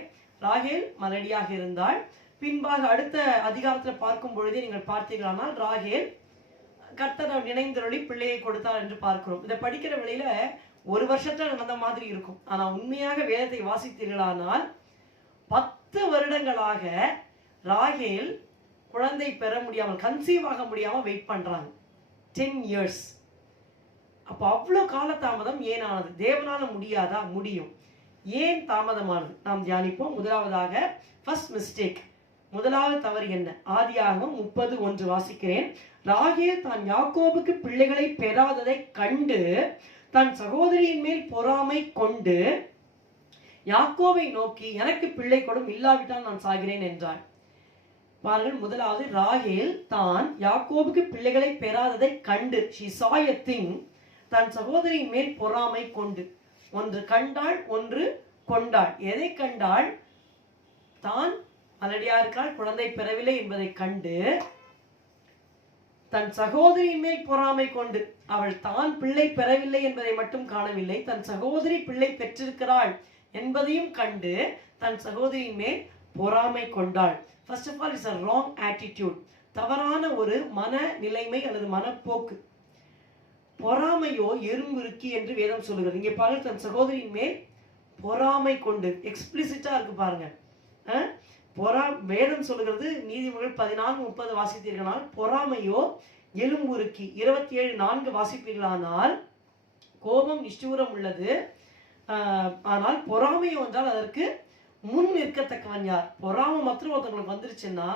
ராகேல் மலடியாக இருந்தால், பின்பாக அடுத்த அதிகாரத்தில் பார்க்கும் பொழுதே நீங்கள் பார்த்தீர்களானால் ராகேல் கர்த்தர் நினைந்தருளி பிள்ளையை கொடுத்தார் என்று பார்க்கிறோம். இதை படிக்கிற வேளையில ஒரு வருஷத்துல நடந்த மாதிரி இருக்கும். ஆனா உண்மையாக வேதத்தை வாசித்தீர்களானால் 10 வருடங்களாக ராகேல் குழந்தை பெற முடியாமல், கன்சீவ் ஆக முடியாம வெயிட் பண்றாங்க. 10 years. அப்ப அவ்வளவு காலதாமதம் ஏன் ஆனது? தேவனால முடியாதா? முடியும். ஏன் தாமதமானது? நாம் தியானிப்போம். முதலாவதாக ஃபர்ஸ்ட் மிஸ்டேக், முதலாவது தவறு என்ன? ஆதியாகமம் 30:1 வாசிக்கிறேன். ராகேல் தான் யாக்கோபுக்கு பிள்ளைகளை பெறாததை கண்டு தன் சகோதரியின் மேல் பொறாமை கொண்டு யாக்கோபை நோக்கி, எனக்கு பிள்ளை கொடும், இல்லாவிட்டால் நான் சாகிறேன் என்றாள். பாருங்கள், முதலாவது ராகேல் தான் யாக்கோபுக்கு பிள்ளைகளை பெறாததை கண்டு, she saw a thing, தன் சகோதரியின் மேல் பொறாமை கொண்டு. ஒன்று கண்டாள், ஒன்று கொண்டாள். எதை கண்டாள்? தான் மலடியா இருக்காள், குழந்தை பெறவில்லை என்பதை கண்டு தன் சகோதரியின் மேல் பொறாமை கொண்டு, அவள் தான் பிள்ளை பெறவில்லை என்பதை மட்டும் காணவில்லை, தன் சகோதரி பிள்ளை பெற்றிருக்கிறாள் என்பதையும் கண்டு தன் சகோதரியின் மேல் பொறாமை கொண்டாள். First of all it's a wrong attitude. தவறான ஒரு மன நிலைமை அல்லது மனப்போக்கு. பொறாமையோ எறும்புருக்கி என்று வேதம் சொல்லுகிறது. இங்கே பாருங்க, தன் சகோதரியின் மேல் பொறாமை கொண்டு, எக்ஸ்பிளிசிட்டா இருக்கு பாருங்க. வேதம் சொல்லுகிறது, நீதிமொழிகள் 14:30 வாசித்தீர்களானால், பொறாமையோ எலும்புருக்கி. 27:4 வாசிப்பீர்களானால், கோபம் நிஷ்டூரம் உள்ளது, ஆனால் பொறாமையோ என்றால் அதற்கு முன் நிற்கத்தக்கவன் யார்? பொறாமை மாத்திரம் ஒருத்தவங்களுக்கு வந்துருச்சுன்னா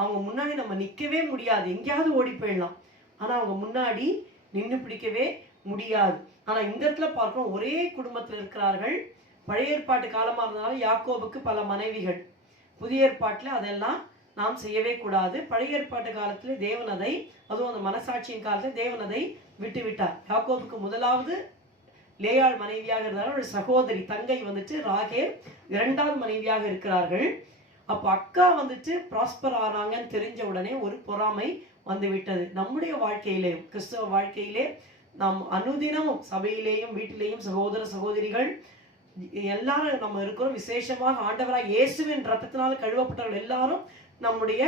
அவங்க முன்னாடி நம்ம நிற்கவே முடியாது, எங்கேயாவது ஓடி போயிடலாம், ஆனா அவங்க முன்னாடி நின்று பிடிக்கவே முடியாது. ஆனா இந்த இடத்துல பார்க்கிறோம், ஒரே குடும்பத்தில் இருக்கிறார்கள். பழைய ஏற்பாட்டு காலமா இருந்தனால யாக்கோபுக்கு பல மனைவிகள். புதிய ஏற்பாட்டில் அதெல்லாம் நாம் செய்யவே கூடாது. பழைய ஏற்பாட்டு காலத்தில் தேவன் அதை, அதுவும் அந்த மனசாட்சியின் காலத்தில் தேவன் அதை விட்டுவிட்டார். யாக்கோபுக்கு முதலாவது லேயாள் மனைவியாக இருந்தாலும் ஒரு சகோதரி தங்கை வந்துட்டு ராகேல் 2வது மனைவியாக இருக்கிறார்கள். அப்போ அக்கா வந்துட்டு ப்ராஸ்பர் ஆனாங்கன்னு தெரிஞ்ச உடனே ஒரு பொறாமை வந்து விட்டது. நம்முடைய வாழ்க்கையிலே, கிறிஸ்தவ வாழ்க்கையிலே, நாம் அனுதினமும் சபையிலேயும் வீட்டிலேயும் சகோதர சகோதரிகள் எல்லாரும் நம்ம இருக்கிறோம். விசேஷமாக ஆண்டவராக இயேசுவின் ரத்தத்தினால் கழுவப்பட்டவர்கள் எல்லாரும் நம்முடைய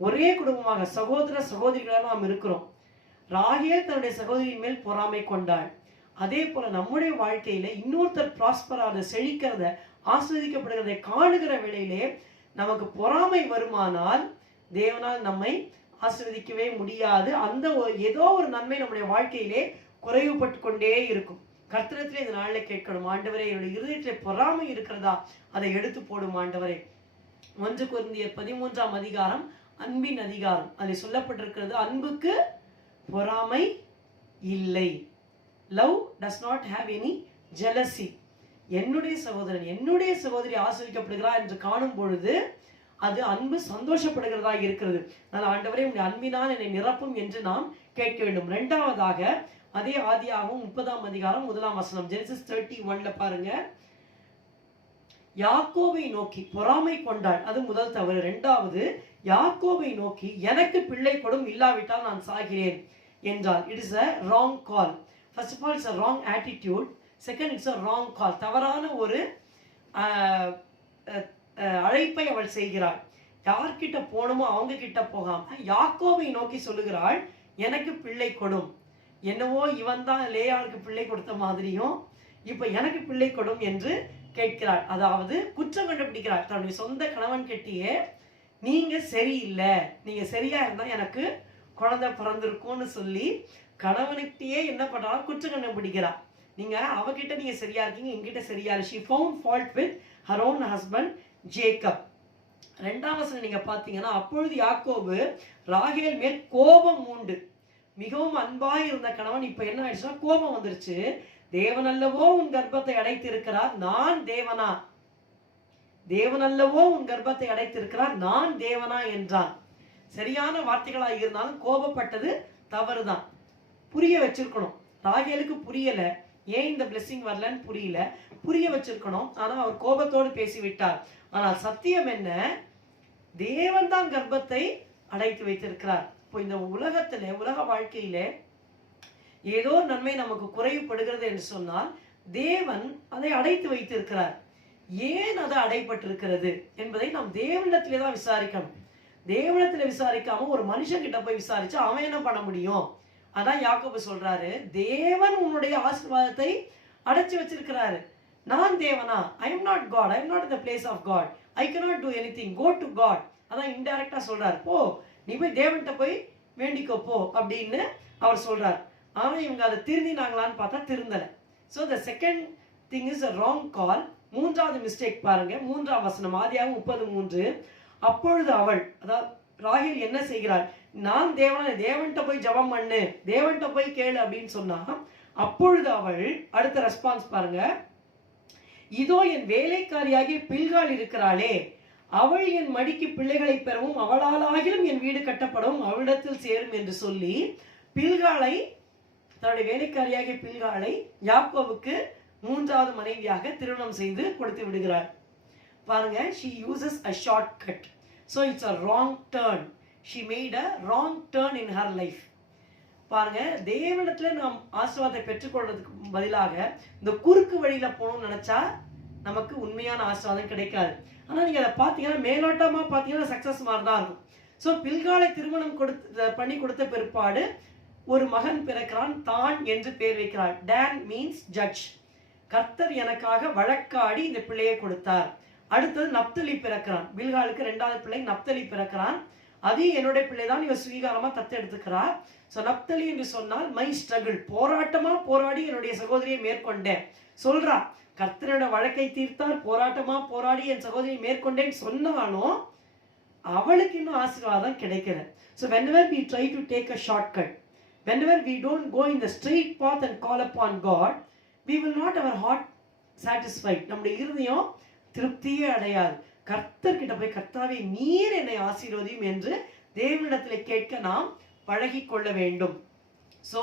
ஒரே குடும்பமாக சகோதர சகோதரிகளாக நாம் இருக்கிறோம். ராகேல் தன்னுடைய சகோதரியின் மேல் பொறாமை கொண்டாள். அதே போல நம்முடைய வாழ்க்கையில இன்னொருத்தர் ப்ராஸ்பர் ஆகிறத, செழிக்கிறத, ஆஸ்வதிக்கப்படுகிறதை காணுகிற வேளையிலே நமக்கு பொறாமை வருமானால் தேவனால் நம்மை ஆஸ்வதிக்கவே முடியாது. அந்த ஏதோ ஒரு நன்மை நம்முடைய வாழ்க்கையிலே குறைவுபட்டு கொண்டே இருக்கும். கர்த்தரிடத்திலே இந்த நாளில் கேட்கணும், ஆண்டவரே என்னுடைய இருதயத்தில் பொறாமை இருக்கிறதா, அதை எடுத்து போடும் ஆண்டவரே. 1 கொரிந்தியர் 13ஆம் அதிகாரம் அன்பின் அதிகாரம். அதில் சொல்லப்பட்டிருக்கிறது, அன்புக்கு பொறாமை இல்லை. Love does not have any jealousy. என்னுடைய சகோதரன் என்னுடைய சகோதரி ஆசிரிக்கப்படுகிறார் என்று காணும் பொழுது அது அன்பு சந்தோஷப்படுகிறதா இருக்கிறது. அதனால் ஆண்டவரே உங்களுடைய அன்பினால் என்னை நிரப்பும் என்று நாம் கேட்க வேண்டும். 2வதாக அதே ஆதியாகமம் 30ஆம் அதிகாரம் 1ஆம் வசனம், ஜெனசிஸ் 31ல பாருங்க, யாக்கோபை நோக்கி பொறாமை கொண்டாள். அது முதல் தவறு. 2வது, யாக்கோபை நோக்கி எனக்கு பிள்ளை கொடும், இல்லாவிட்டால் நான் சாகிறேன் என்றால். It is a wrong call. First of all, it's a wrong attitude. Second, it's a wrong call. தவறான ஒரு அழைப்பை அவள் செய்கிறாள். யார்கிட்ட போகணுமோ அவங்க கிட்ட போகாம யாக்கோபை நோக்கி சொல்லுகிறாள், எனக்கு பிள்ளை கொடும். என்னவோ இவன் தான் லேயாளுக்கு பிள்ளை கொடுத்த மாதிரியும் இப்ப எனக்கு பிள்ளை கொடும் என்று கேட்கிறாள். அதாவது குற்றம் கண்டுபிடிக்கிறாள். தன்னுடைய சொந்த கணவன் கிட்டயே, நீங்க சரியில்லை, நீங்க சரியா இருந்தா எனக்கு குழந்தை பிறந்திருக்கும்னு சொல்லி கணவனுக்கிட்டயே என்ன பண்றான், குற்றம் கண்டுபிடிக்கிறா. நீங்க அவகிட்ட நீங்க சரியா இருக்கீங்க, என்கிட்ட சரியா இல்லை. she found fault with her own husband Jacob. 2ஆம் வசனம் நீங்க பாத்தீங்கன்னா, அப்பொழுது யாக்கோபு ராகேல் மேல் கோபம் உண்டு. மிகவும் அன்பாய் இருந்த கணவன் இப்ப என்ன ஆயிடுச்சுன்னா கோபம் வந்துருச்சு. தேவன் அல்லவோ உன் கர்ப்பத்தை அடைத்திருக்கிறார், நான் தேவனா? தேவன் அல்லவோ உன் கர்ப்பத்தை அடைத்திருக்கிறார், நான் தேவனா என்றான். சரியான வார்த்தைகளா இருந்தாலும் கோபப்பட்டது தவறுதான். புரிய வச்சிருக்கணும். ராகேலுக்கு புரியல, ஏன் இந்த பிளெஸிங் வரலன்னு புரியல, புரிய வச்சிருக்கணும். ஆனா அவர் கோபத்தோடு பேசிவிட்டார். ஆனால் சத்தியம் என்ன, தேவன் தான் கர்ப்பத்தை அடைத்து வைத்திருக்கிறார். இப்போ இந்த உலகத்துல, உலக வாழ்க்கையில ஏதோ நன்மை நமக்கு குறைவுபடுகிறது என்று சொன்னால் தேவன் அதை அடைத்து வைத்திருக்கிறார். ஏன் அது அடைப்பட்டிருக்கிறது என்பதை நாம் தேவனிடத்திலே தான் விசாரிக்கணும். தேவனிடத்துல விசாரிக்காம ஒரு மனுஷன் கிட்ட போய் விசாரிச்சா அவன் என்ன பண்ண முடியும்? அதான் யாக்கோபு சொல்றாரு, தேவன் உன்னுடைய ஆசீர்வாதத்தை அடைச்சு வச்சிருக்கிறாரு. நான் தேவனா? I am not God, I am not in the place of God, I cannot do anything, go to God. அதான் இன்டைரக்டா சொல்றாரு, போ நீ போய் தேவன்கிட்ட போய் வேண்டிக்கோ போ அப்படின்னு அவர் சொல்றார். ஆனா இவங்க அதை திருந்தினாங்களான்னு பார்த்தா திருந்தல. So the second thing is a wrong call. 3வது மிஸ்டேக் பாருங்க, 3ஆம் வசனம், ஆதியாகமம் 30:3. அப்பொழுது அவள், அதாவது ராகேல் என்ன செய்கிறாள், நான் தேவனா, தேவன்கிட்ட போய் ஜெபம் பண்ணு, தேவன்கிட்ட போய் கேளு அப்படின்னு சொன்னா, அப்பொழுது அவள் அடுத்த ரெஸ்பான்ஸ் பாருங்க, இதோ என் வேலைக்காரியாகி பில்காள் இருக்கிறாளே, அவள் என் மடிக்கு பிள்ளைகளை பெறவும் அவளாலாகிலும் என் வீடு கட்டப்படவும் அவளிடத்தில் சேரும் என்று சொல்லி பில்காளை, தன்னுடைய வேலைக்காரியாகிய பில்காளை யாக்கோவுக்கு 3வது மனைவியாக திருமணம் செய்து கொடுத்து விடுகிறார். பாருங்க, she uses a shortcut, so it's a wrong turn. She made a wrong turn in her life. பாருங்க, தேவனிடத்துல நாம் ஆசீர்வாதத்தை பெற்றுக்கொள்றதுக்கு பதிலாக இந்த குறுக்கு வழியில போகணும்னு நினைச்சா நமக்கு உண்மையான ஆசீர்வாதம் கிடைக்காது. ஆனா நீங்க அதை பாத்தீங்கன்னா, மேலோட்டமா பாத்தீங்கன்னா சக்சஸ் மாதிரி தான் இருக்கும். ஸோ பில்காலை திருமணம் பண்ணி கொடுத்த பிற்பாடு ஒரு மகன் பிறக்கிறான், தான் என்று பெயர் வைக்கிறார். Dan means judge. கர்த்தர் எனக்காக வழக்காடி இந்த பிள்ளையை கொடுத்தார். அடுத்தது நப்தலி பிறக்கிறான். பில்காலுக்கு 2வது பிள்ளை நப்தலி பிறக்கிறான். அது என்னுடைய பிள்ளை தான், இவ சுவீகாரமா தத்தெடுத்துக்கிறார். ஸோ நப்தலி என்று சொன்னால் மை ஸ்ட்ரகிள், போராட்டமா போராடி என்னுடைய சகோதரியை மேற்கொண்டேன் சொல்றா. கர்த்தரோட வழக்கை தீர்த்தார், போராட்டமா போராடி என் சகோதரியை மேற்கொண்டேன்னு சொன்னாலும் அவளுக்கு இன்னும் ஆசீர்வாதம் கிடைக்கல. So whenever we try to take a shortcut, whenever we don't go in the straight path and call upon God, we will not our heart satisfied. நம்முடைய இருதயம் திருப்தியே அடையாது. கர்த்தர் கிட்ட போய், கர்த்தாவே நீர் என்னை ஆசீர்வதியும் என்று தேவனிடத்தில் கேட்க நாம் பழகி கொள்ள வேண்டும். So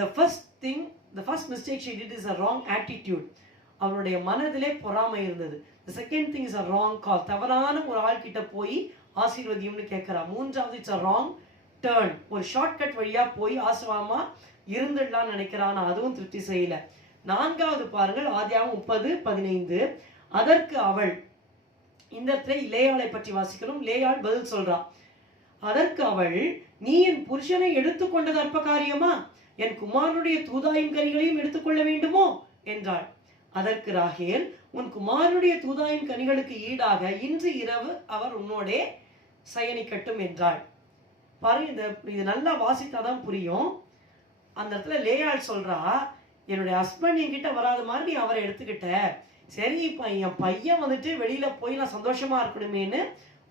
the first mistake she did is a wrong attitude. அவருடைய மனதிலே பொறாமை இருந்தது. The second thing is a wrong call. தவறான ஒரு ஆள் கிட்ட போய் ஆசீர்வதியும்னு கேட்கிறா. 3வது it's a wrong turn. ஒரு ஷார்ட்கட் வழியா போய் ஆசீர்வாதமா இருந்துடலாம் நினைக்கிறான், அதுவும் திருப்தி செய்யல. 4வது பாருங்கள், ஆதியாகமம் 30:15. அதற்கு அவள், இந்த இடத்துல லேயாளை பற்றி வாசிக்கிறோம். லேயாள் பதில் சொல்றா. அதற்கு அவள், நீ என் புருஷனை எடுத்துக்கொண்டது அற்ப காரியமா? என் குமாரனுடைய தூதாயும் கனிகளையும் எடுத்துக்கொள்ள வேண்டுமோ என்றாள். அதற்கு ராகேல், உன் குமாரனுடைய தூதாயின் கனிகளுக்கு ஈடாக இன்று இரவு அவர் உன்னோடே சயனிக்கட்டும் என்றாள். பாருங்க, இது நல்லா வாசித்தாதான் புரியும். அந்த இடத்துல லேயாள் சொல்றா, என்னுடைய ஹஸ்பண்ட் என்கிட்ட வராத மாதிரி நீ அவரை எடுத்துக்கிட்ட, சரி இப்ப என் பையன் வந்துட்டு வெளியில போய் நான் சந்தோஷமா இருக்கணுமேனு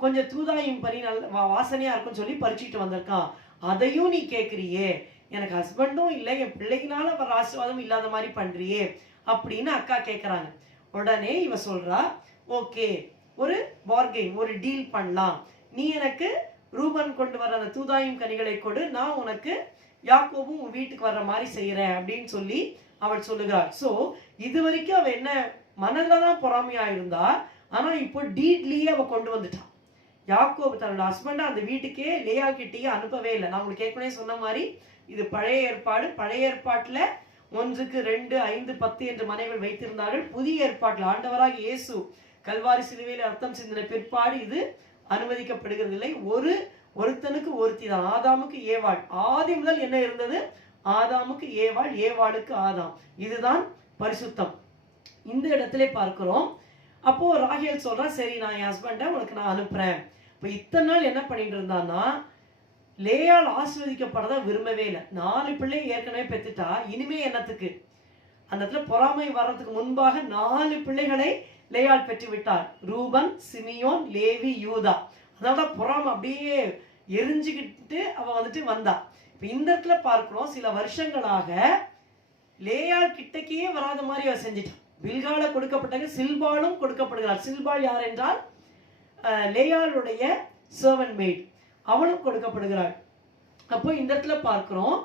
கொஞ்சம் தூதாயும் பனி நல்ல வாசனையா இருக்குன்னு சொல்லி பறிச்சுட்டு வந்திருக்கான், அதையும் நீ கேட்குறியே, எனக்கு ஹஸ்பண்டும் இல்லை, என் பிள்ளைக்குனால வர ஆசீர்வாதம் இல்லாத மாதிரி பண்றியே அப்படின்னு அக்கா கேட்குறாங்க. உடனே இவ சொல்றா, ஓகே ஒரு பார்கெயின், ஒரு டீல் பண்ணலாம், நீ எனக்கு ரூபன் கொண்டு வர அந்த தூதாயும் கனிகளை கொடு, நான் உனக்கு யாக்கோபும் உன் வீட்டுக்கு வர்ற மாதிரி செய்யறேன் அப்படின்னு சொல்லி அவள் சொல்லுகிறாள். ஸோ இது வரைக்கும் அவ என்ன மனதில் தான் பொறாமையா இருந்தா, ஆனா இப்போ டீட்லியே அவ கொண்டு வந்துட்டான். யாக்கோபு தன்னோட ஹஸ்பண்டை அந்த வீட்டுக்கே லேயா கிட்டேயே அனுப்பவே இல்லை. நான் உங்களுக்கு ஏற்கனவே சொன்ன மாதிரி இது பழைய ஏற்பாடு. பழைய ஏற்பாட்டுல 1க்கு 2, 5, 10 என்று மனைவிகள் வைத்திருந்தார்கள். புதிய ஏற்பாட்டில் ஆண்டவராக இயேசு கல்வாரி சிலுவையில் ரத்தம் சிந்தின பிற்பாடு இது அனுமதிக்கப்படுகிறது இல்லை. ஒருத்தனுக்கு ஒருத்தி தான், ஆதாமுக்கு ஏவாள். ஆதி முதல் என்ன இருந்தது? ஆதாமுக்கு ஏவாள், ஏவாளுக்கு ஆதாம். இதுதான் பரிசுத்தம். இந்த இடத்துல பார்க்கிறோம். அப்போ ராகேல் சொல்றா, சரி நான் என் ஹஸ்பண்டை உனக்கு நான் அனுப்புறேன். இப்போ இத்தனை நாள் என்ன பண்ணிட்டு இருந்தான்னா, லேயாள் ஆசீர்வதிக்கப்படத விரும்பவே இல்லை. 4 பிள்ளை ஏற்கனவே பெத்துட்டா, இனிமே என்னத்துக்கு? அந்த இடத்துல பொறாமை வர்றதுக்கு முன்பாக 4 பிள்ளைகளை லேயாள் பெற்று விட்டார். ரூபன், சிமியோன், லேவி, யூதா. அதனால பொறாமை அப்படியே எரிஞ்சுக்கிட்டு அவ வந்துட்டு வந்தா. இப்ப இந்த இடத்துல பார்க்கிறோம், சில வருஷங்களாக லேயாள் கிட்டக்கே வராத மாதிரி அவ செஞ்சிட்டான். பில்கால கொடுக்கப்பட்டாங்க, சில்பாலும் கொடுக்கப்படுகிறார். சில்பால் யார் என்றால் லேயாளுடைய சர்வன்ட் மெய்ட், அவளும் கொடுக்கப்படுகிறாள். அப்போ இந்த இடத்துல பார்க்கிறோம்,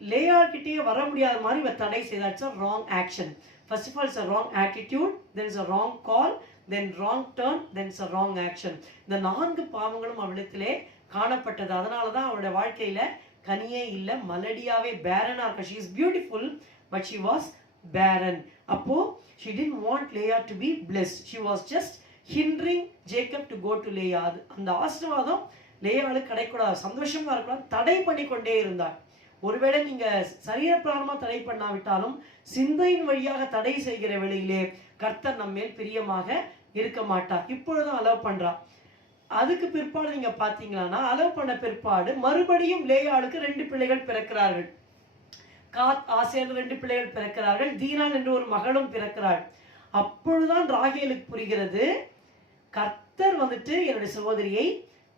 லேயாள் கிட்டே வர முடியாத மாதிரி இவ தடை செய்தாச்சு. Wrong action. First of all it's a wrong attitude, then it's a wrong call, then wrong turn, then it's a wrong action. இந்த 4 பாவங்களும் அவளிடத்திலே காணப்பட்டது. அதனால தான் அவளுடைய வாழ்க்கையில கனியே இல்லை, மலடியாவே பேரனா இருக்க. she is beautiful but she was barren. அப்போ she didn't want Leah to be blessed, she was just hindering Jacob to go to Leah. அந்த ஆசீர்வாதம் லேயாளுக்கு கிடைக்கூடாது, சந்தோஷமா இருக்கலாம், தடை பண்ணி கொண்டே இருந்தாள். ஒருவேளை நீங்க சரீரப்பிரகாரமா தடை பண்ணாவிட்டாலும் சிந்தையின் வழியாக தடை செய்கிற வேளையிலே கர்த்தர் நம்ம மேல் பிரியமாக இருக்க மாட்டார். இப்பொழுதும் அலோவ் பண்றா. அதுக்கு பிற்பாடு நீங்க பாத்தீங்கன்னா, அலோவ் பண்ண பிற்பாடு மறுபடியும் லேயாளுக்கு 2 பிள்ளைகள் பிறக்கிறார்கள். காத் ஆசேர் 2 பிள்ளைகள் பிறக்கிறார்கள். தீனான் என்று ஒரு மகளும் பிறக்கிறாள். அப்பொழுதுதான் ராகேலுக்கு புரிகிறது, கர்த்தர் வந்துட்டு என்னுடைய சகோதரியை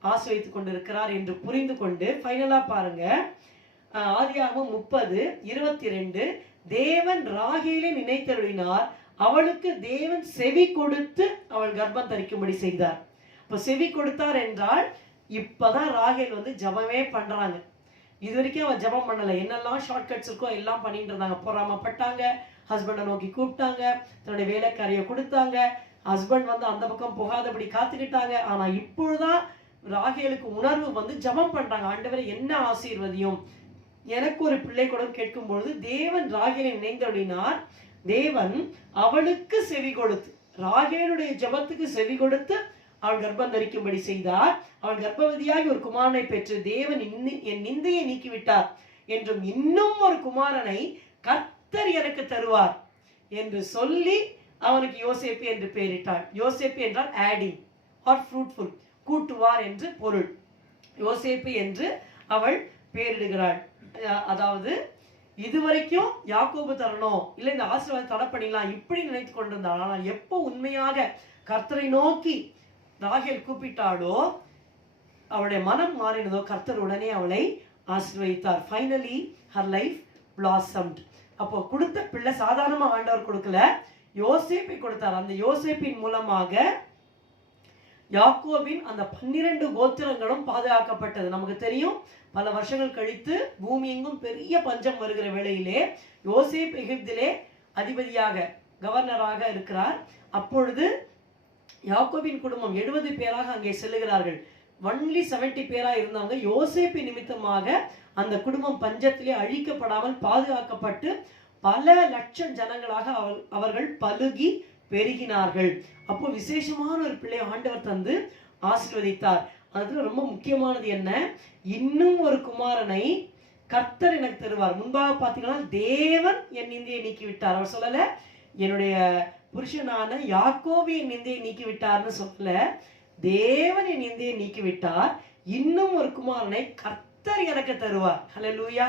ஆசீர்வதித்துக் கொண்டிருக்கிறார் என்று புரிந்து கொண்டு ஃபைனலா பாருங்க, ஆதியாகமம் 30:22, தேவன் ராகேலை நினைத்தருளினார், அவளுக்கு தேவன் செவி கொடுத்து அவள் கர்ப்பம் தரிக்கும்படி செய்தார். இப்போ செவி கொடுத்தார் என்றால் இப்பதான் ராகேல் வந்து ஜபமே பண்றாங்க. இது வரைக்கும் அவன் ஜபம் பண்ணல. என்னெல்லாம் ஷார்ட்கட்ஸ் இருக்கோ எல்லாம் பண்ணிட்டு இருந்தாங்க. பொறாமப்பட்டாங்க, ஹஸ்பண்டை நோக்கி கூப்பிட்டாங்க, தன்னுடைய வேலைக்காரியை கொடுத்தாங்க, ஹஸ்பண்ட் வந்து அந்த பக்கம் போகாதபடி காத்துக்கிட்டாங்க. ஆனா இப்பொழுதுதான் ராகேலுக்கு உணர்வு வந்து ஜபம் பண்றாங்க, ஆண்டவரே என்ன ஆசீர்வதியும், எனக்கு ஒரு பிள்ளை கூட கேட்கும் பொழுது தேவன் ராகேலை நினைந்தருளினார். தேவன் அவளுக்கு செவி கொடுத்து, ராகேலுடைய ஜபத்துக்கு செவி கொடுத்து அவள் கர்ப்பம் தரிக்கும்படி செய்தார். அவள் கர்ப்பவதியாகி ஒரு குமாரனை பெற்று தேவன் என் நிந்தையை நீக்கிவிட்டார் என்றும் இன்னும் ஒரு குமாரனை கர்த்தர் எனக்கு தருவார் என்று சொல்லி அவனுக்கு யோசேப்பு என்று பெயரிட்டாள். யோசேப்பு என்றால் ஆடிங் ஆர் ஃப்ரூட்ஃபுல், கூட்டுவார் என்று பொருள். யோசேப்பு என்று அவள் பெயரிடுகிறாள். அதாவது இதுவரைக்கும் யாக்கோபு தரணும், இல்லை இந்த ஆசீர்வாதம் தடை பண்ணிடலாம் இப்படி நினைத்து கொண்டிருந்தாள். ஆனால் எப்போ உண்மையாக கர்த்தரை நோக்கி ராகேல் கூப்பிட்டாளோ, அவளுடைய மனம் மாறினதோ, கர்த்தர் உடனே அவளை ஆசீர்வதித்தார். Finally her life blossomed. அப்போ கொடுத்த பிள்ளை சாதாரணமா ஆண்டவர் கொடுக்கல, யோசேப்பை கொடுத்தார். அந்த யோசேப்பின் மூலமாக யாக்கோபின் அந்த 12 கோத்திரங்களும் பாதுகாக்கப்பட்டது. நமக்கு தெரியும், பல வருஷங்கள் கழித்து பூமி எங்கும் பெரிய பஞ்சம் வருகிற வேளையிலே யோசேப் எகிப்திலே அதிபதியாக கவர்னராக இருக்கிறார். அப்பொழுது யாக்கோபின் குடும்பம் 70 பேராக அங்கே செல்லுகிறார்கள். ஒன்லி 70 பேரா இருந்தவங்க யோசேப்பு நிமித்தமாக அந்த குடும்பம் பஞ்சத்திலே அழிக்கப்படாமல் பாதுகாக்கப்பட்டு பல லட்சம் ஜனங்களாக அவர்கள் பலுகி பெருகினார்கள். அப்போ விசேஷமான ஒரு பிள்ளை ஆண்டவர் தந்து ஆசீர்வதித்தார். அதுல ரொம்ப முக்கியமானது என்ன, இன்னும் ஒரு குமாரனை கர்த்தர் எனக்கு தருவார். முன்பாக பார்த்தீங்கன்னா தேவன் என் நிந்தையை நீக்கி விட்டார். அவர் சொல்லல என்னுடைய புருஷனான யாக்கோபு என் நிந்தையை நீக்கி விட்டார்னு சொல்லல, தேவன் என் நிந்தையை நீக்கி விட்டார், இன்னும் ஒரு குமாரனை கர்த்தர் எனக்கு தருவார். ஹல்லேலூயா.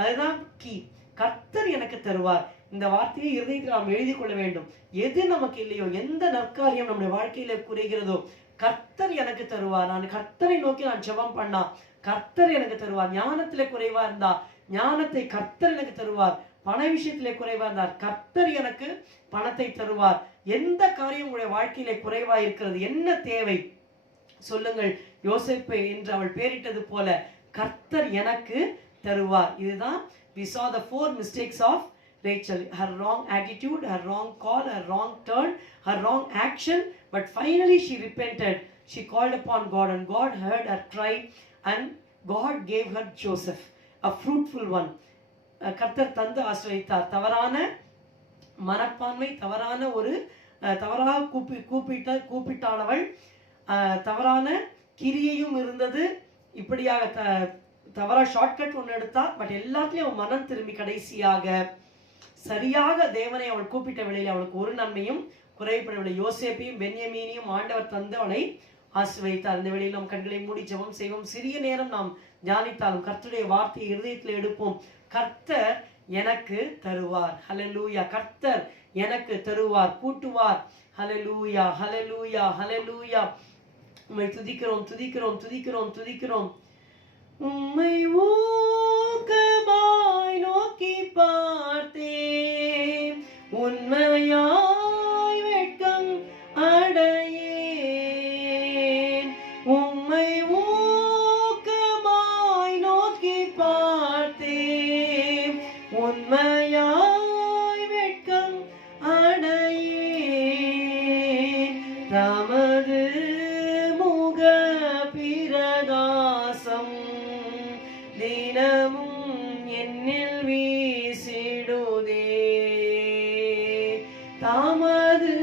அதுதான் கீ, கர்த்தர் எனக்கு தருவார். இந்த வார்த்தையை இருதயத்தில் நாம் எழுதி கொள்ள வேண்டும். எது நமக்கு இல்லையோ, எந்த நற்காரியம் நம்முடைய வாழ்க்கையில குறைகிறதோ, கர்த்தர் எனக்கு தருவார். நான் கர்த்தரை நோக்கி நான் ஜெபம் பண்ணா கர்த்தர் எனக்கு தருவார். ஞானத்திலே குறைவா இருந்தா ஞானத்தை கர்த்தர் எனக்கு தருவார். பண விஷயத்திலே குறைவா இருந்தார், கர்த்தர் எனக்கு பணத்தை தருவார். எந்த காரியம் உங்களுடைய வாழ்க்கையிலே குறைவா இருக்கிறது, என்ன தேவை சொல்லுங்கள். யோசேப்பு என்று அவள் பேரிட்டது போல கர்த்தர் எனக்கு தருவார். இதுதான் we saw the 4 mistakes of Rachel. Her wrong attitude, her wrong call, her wrong turn, her wrong action, but finally she repented. She called upon God and God heard her cry and God gave her Joseph, a fruitful one. கர்த்தர் தந்து ஆசீர்வதித்தார். தவறான மனப்பான்மை, தவறான ஒரு தவறாக கூப்பிட்டாளவள், தவறான கிரியையும் இருந்தது. இப்படியாக தவறா ஷார்ட்கட் ஒன்று எடுத்தா, பட் எல்லாத்துலயும் அவன் மனம் திரும்பி கடைசியாக சரியாக தேவனை அவள் கூப்பிட்ட வேளையில் அவளுக்கு ஒரு நன்மையும் குறைபடவில்லை. யோசேப்பையும் பென்யமீனையும் ஆண்டவர் தந்து அவளை ஆசீர்வதித்தார். இந்த வேளையில் நாம் கண்களை மூடி ஜெபம் செய்வோம். சிறிய நேரம் நாம் தியானித்தாலும் கர்த்தருடைய வார்த்தையை இருதயத்தில் எடுப்போம். கர்த்தர் எனக்கு தருவார். ஹல்லேலூயா. கர்த்தர் எனக்கு தருவார், கூட்டுவார். ஹல்லேலூயா, ஹல்லேலூயா, ஹல்லேலூயா. உம்மை துதிக்கிறோம், துதிக்கிறோம், துதிக்கிறோம், துதிக்கிறோம். உம்மை ஊக்கமாய் நோக்கி பார்த்தேன், உண்மையாய் வெட்கம் அடையேன். உம்மை ஊக்கமாய் நோக்கி பார்த்தேன், உண்மையாய் வெட்கம் அடையேன். தமது முக பிரகாசம் தினமும் என்னில் வீசிடுதே. தமது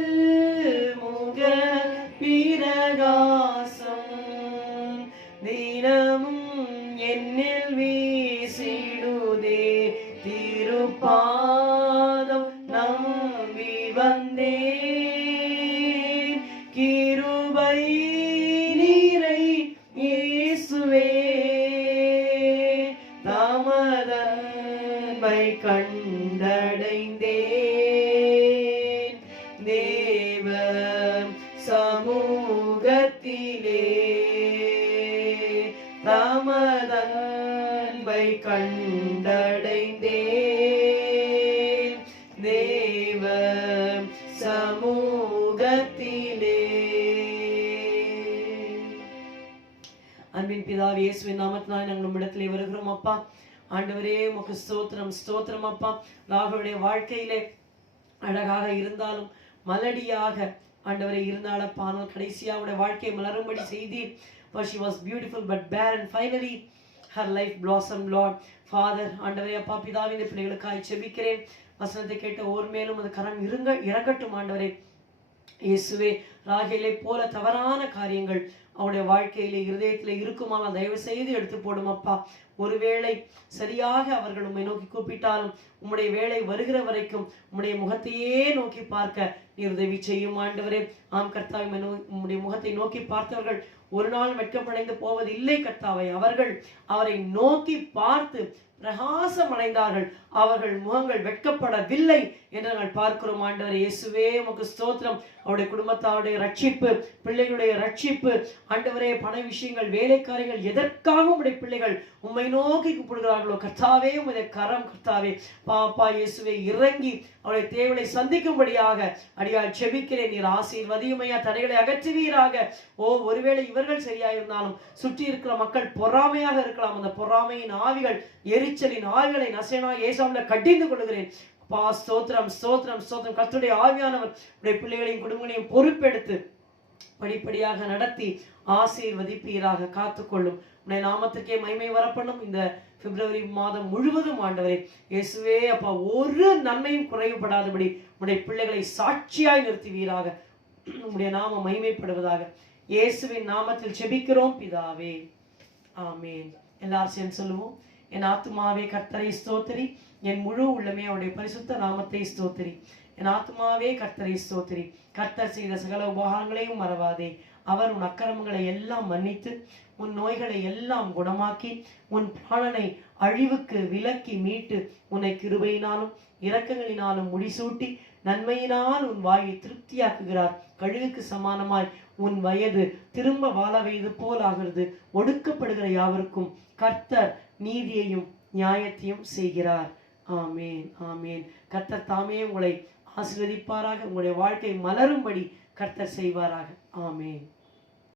முக பிரகாசம் தினமும் என்னில் வீசிடுதே. திருப்பாதம் நம்பி வந்தேன், கிருபை நீரை இயேசுவே. தமதன்பை கண்டடைந்தேன், தேவ சமூகத்திலே. தமதன்பை கண்டடைந்தேன், தேவ சமூகத்திலே. அன்பின் பிதாவே, இயேசுவின் நாமத்தினால் நாங்கள் உம்மிடத்திலே வருகிறோம் அப்பா. ஆண்டவரே, உமக்கு ஸ்தோத்திரம், ஸ்தோத்திரம் அப்பா. ராகுடைய வாழ்க்கையிலே அழகாக இருந்தாலும் மலடியாக ஆண்டவரே இருந்தாலப்பா, ஆனால் கடைசியாக அவருடைய வாழ்க்கையை மலரும்படி செய்தீர். For she was beautiful but barren. Finally her life blossomed, Lord. Father, ஆண்டவரே அப்பா பிதாவே, இந்த பிள்ளைகளுக்காய் ஜெபிக்கிறேன். வசனத்தை கேட்ட ஓர் மேலும் அது கரம் இறங்கட்டும் ஆண்டவரே. இயேசுவே, ராகேலை போல தவறான காரியங்கள் அவனுடைய வாழ்க்கையிலே இருதயத்திலே இருக்குமானால் தயவு செய்து எடுத்து போடும் அப்பா. ஒருவேளை சரியாக அவர்கள் உம்மை நோக்கி கூப்பிட்டாலும் உம்முடைய வேலை வருகிற வரைக்கும் உம்முடைய முகத்தையே நோக்கி பார்க்க நீர் உதவி செய்யும் ஆண்டவரே. ஆம் கர்த்தாவே, உம்முடைய முகத்தை நோக்கி பார்த்தவர்கள் ஒரு நாள் வெட்கப்படைந்து போவதில்லை கர்த்தாவே. அவர்கள் அவரை நோக்கி பார்த்து பிரகாசம் அடைந்தார்கள், அவர்கள் முகங்கள் வெட்கப்படவில்லை என்று நாங்கள் பார்க்கிறோம் ஆண்டவரே. இயேசுவே, உமக்கு ஸ்தோத்திரம். அவருடைய குடும்பத்தாருடைய ரட்சிப்பு, பிள்ளைகளுடைய ரட்சிப்பு ஆண்டவரே, பண விஷயங்கள், வேலைக்காரிகள், எதற்காக உம்முடைய பிள்ளைகள் உம்மை நோக்கி கூப்பிடுகிறார்களோ கர்த்தாவே, உம்முடைய கரம் கர்த்தாவே பாப்பா இயேசுவே இறங்கி அவருடைய தேவையை சந்திக்கும்படியாக அடியால் ஜெபிக்கிறேன். நீர் ஆசீர்வதியுமையா, தடைகளை அகற்றுவீராக. ஓ, ஒருவேளை இவர்கள் சரியாயிருந்தாலும் சுற்றி இருக்கிற மக்கள் பொறாமையாக இருக்கலாம். அந்த பொறாமையின் ஆவிகள், எரிச்சலின் ஆவிகளை நசேனா இயேசுவிலே கடிந்து கொள்கிறேன். பா ஸ்தோத்திரம், ஸ்தோத்திரம், ஸ்தோத்திரம். கர்த்தருடைய ஆவியானவர் உடைய பிள்ளைகளையும் குடும்பங்களையும் பொறுப்பெடுத்து படிப்படியாக நடத்தி ஆசீர்வதிப்பீராக. காத்துக்கொள்ளும். உடைய நாமத்துக்கே மகிமை வரப்பண்ணும். இந்த பிப்ரவரி மாதம் முழுவதும் ஆண்டவரே இயேசுவே அப்பா, ஒரு நன்மையும் குறைவுபடாதபடி உடைய பிள்ளைகளை சாட்சியாய் நிறுத்துவீராக. உடைய நாமம் மகிமைப்படுவதாக. இயேசுவின் நாமத்தில் ஜெபிக்கிறோம் பிதாவே, ஆமேன். எல்லாரும் சேர்ந்து சொல்லுவோம். என் ஆத்துமாவே கர்த்தரை ஸ்தோத்திரி, என் முழு உள்ளமே அவருடைய பரிசுத்த நாமத்தை ஸ்தோத்திரி. என் ஆத்துமாவே கர்த்தரை ஸ்தோத்திரி. கர்த்தர் செய்த சகல உபகாரங்களையும் மறவாதே. அவர் உன் அக்கிரமங்களை எல்லாம் மன்னித்து உன் நோய்களை எல்லாம் குணமாக்கி உன் பிராணனை அழிவுக்கு விலக்கி மீட்டு உன்னை கிருபையினாலும் இரக்கங்களினாலும் முடிசூட்டி நன்மையினால் உன் வாயை திருப்தியாக்குகிறார். கழுகுக்கு சமானமாய் உன் வயது திரும்ப வாழ வயது போல் ஆகிறது. ஒடுக்கப்படுகிற யாவருக்கும் கர்த்தர் நீதியையும் நியாயத்தையும் செய்கிறார். ஆமேன், ஆமேன். கர்த்தர் தாமே உங்களை ஆசீர்வதிப்பாராக. உங்களுடைய வாழ்க்கை மலரும்படி கர்த்தர் செய்வாராக. ஆமேன்.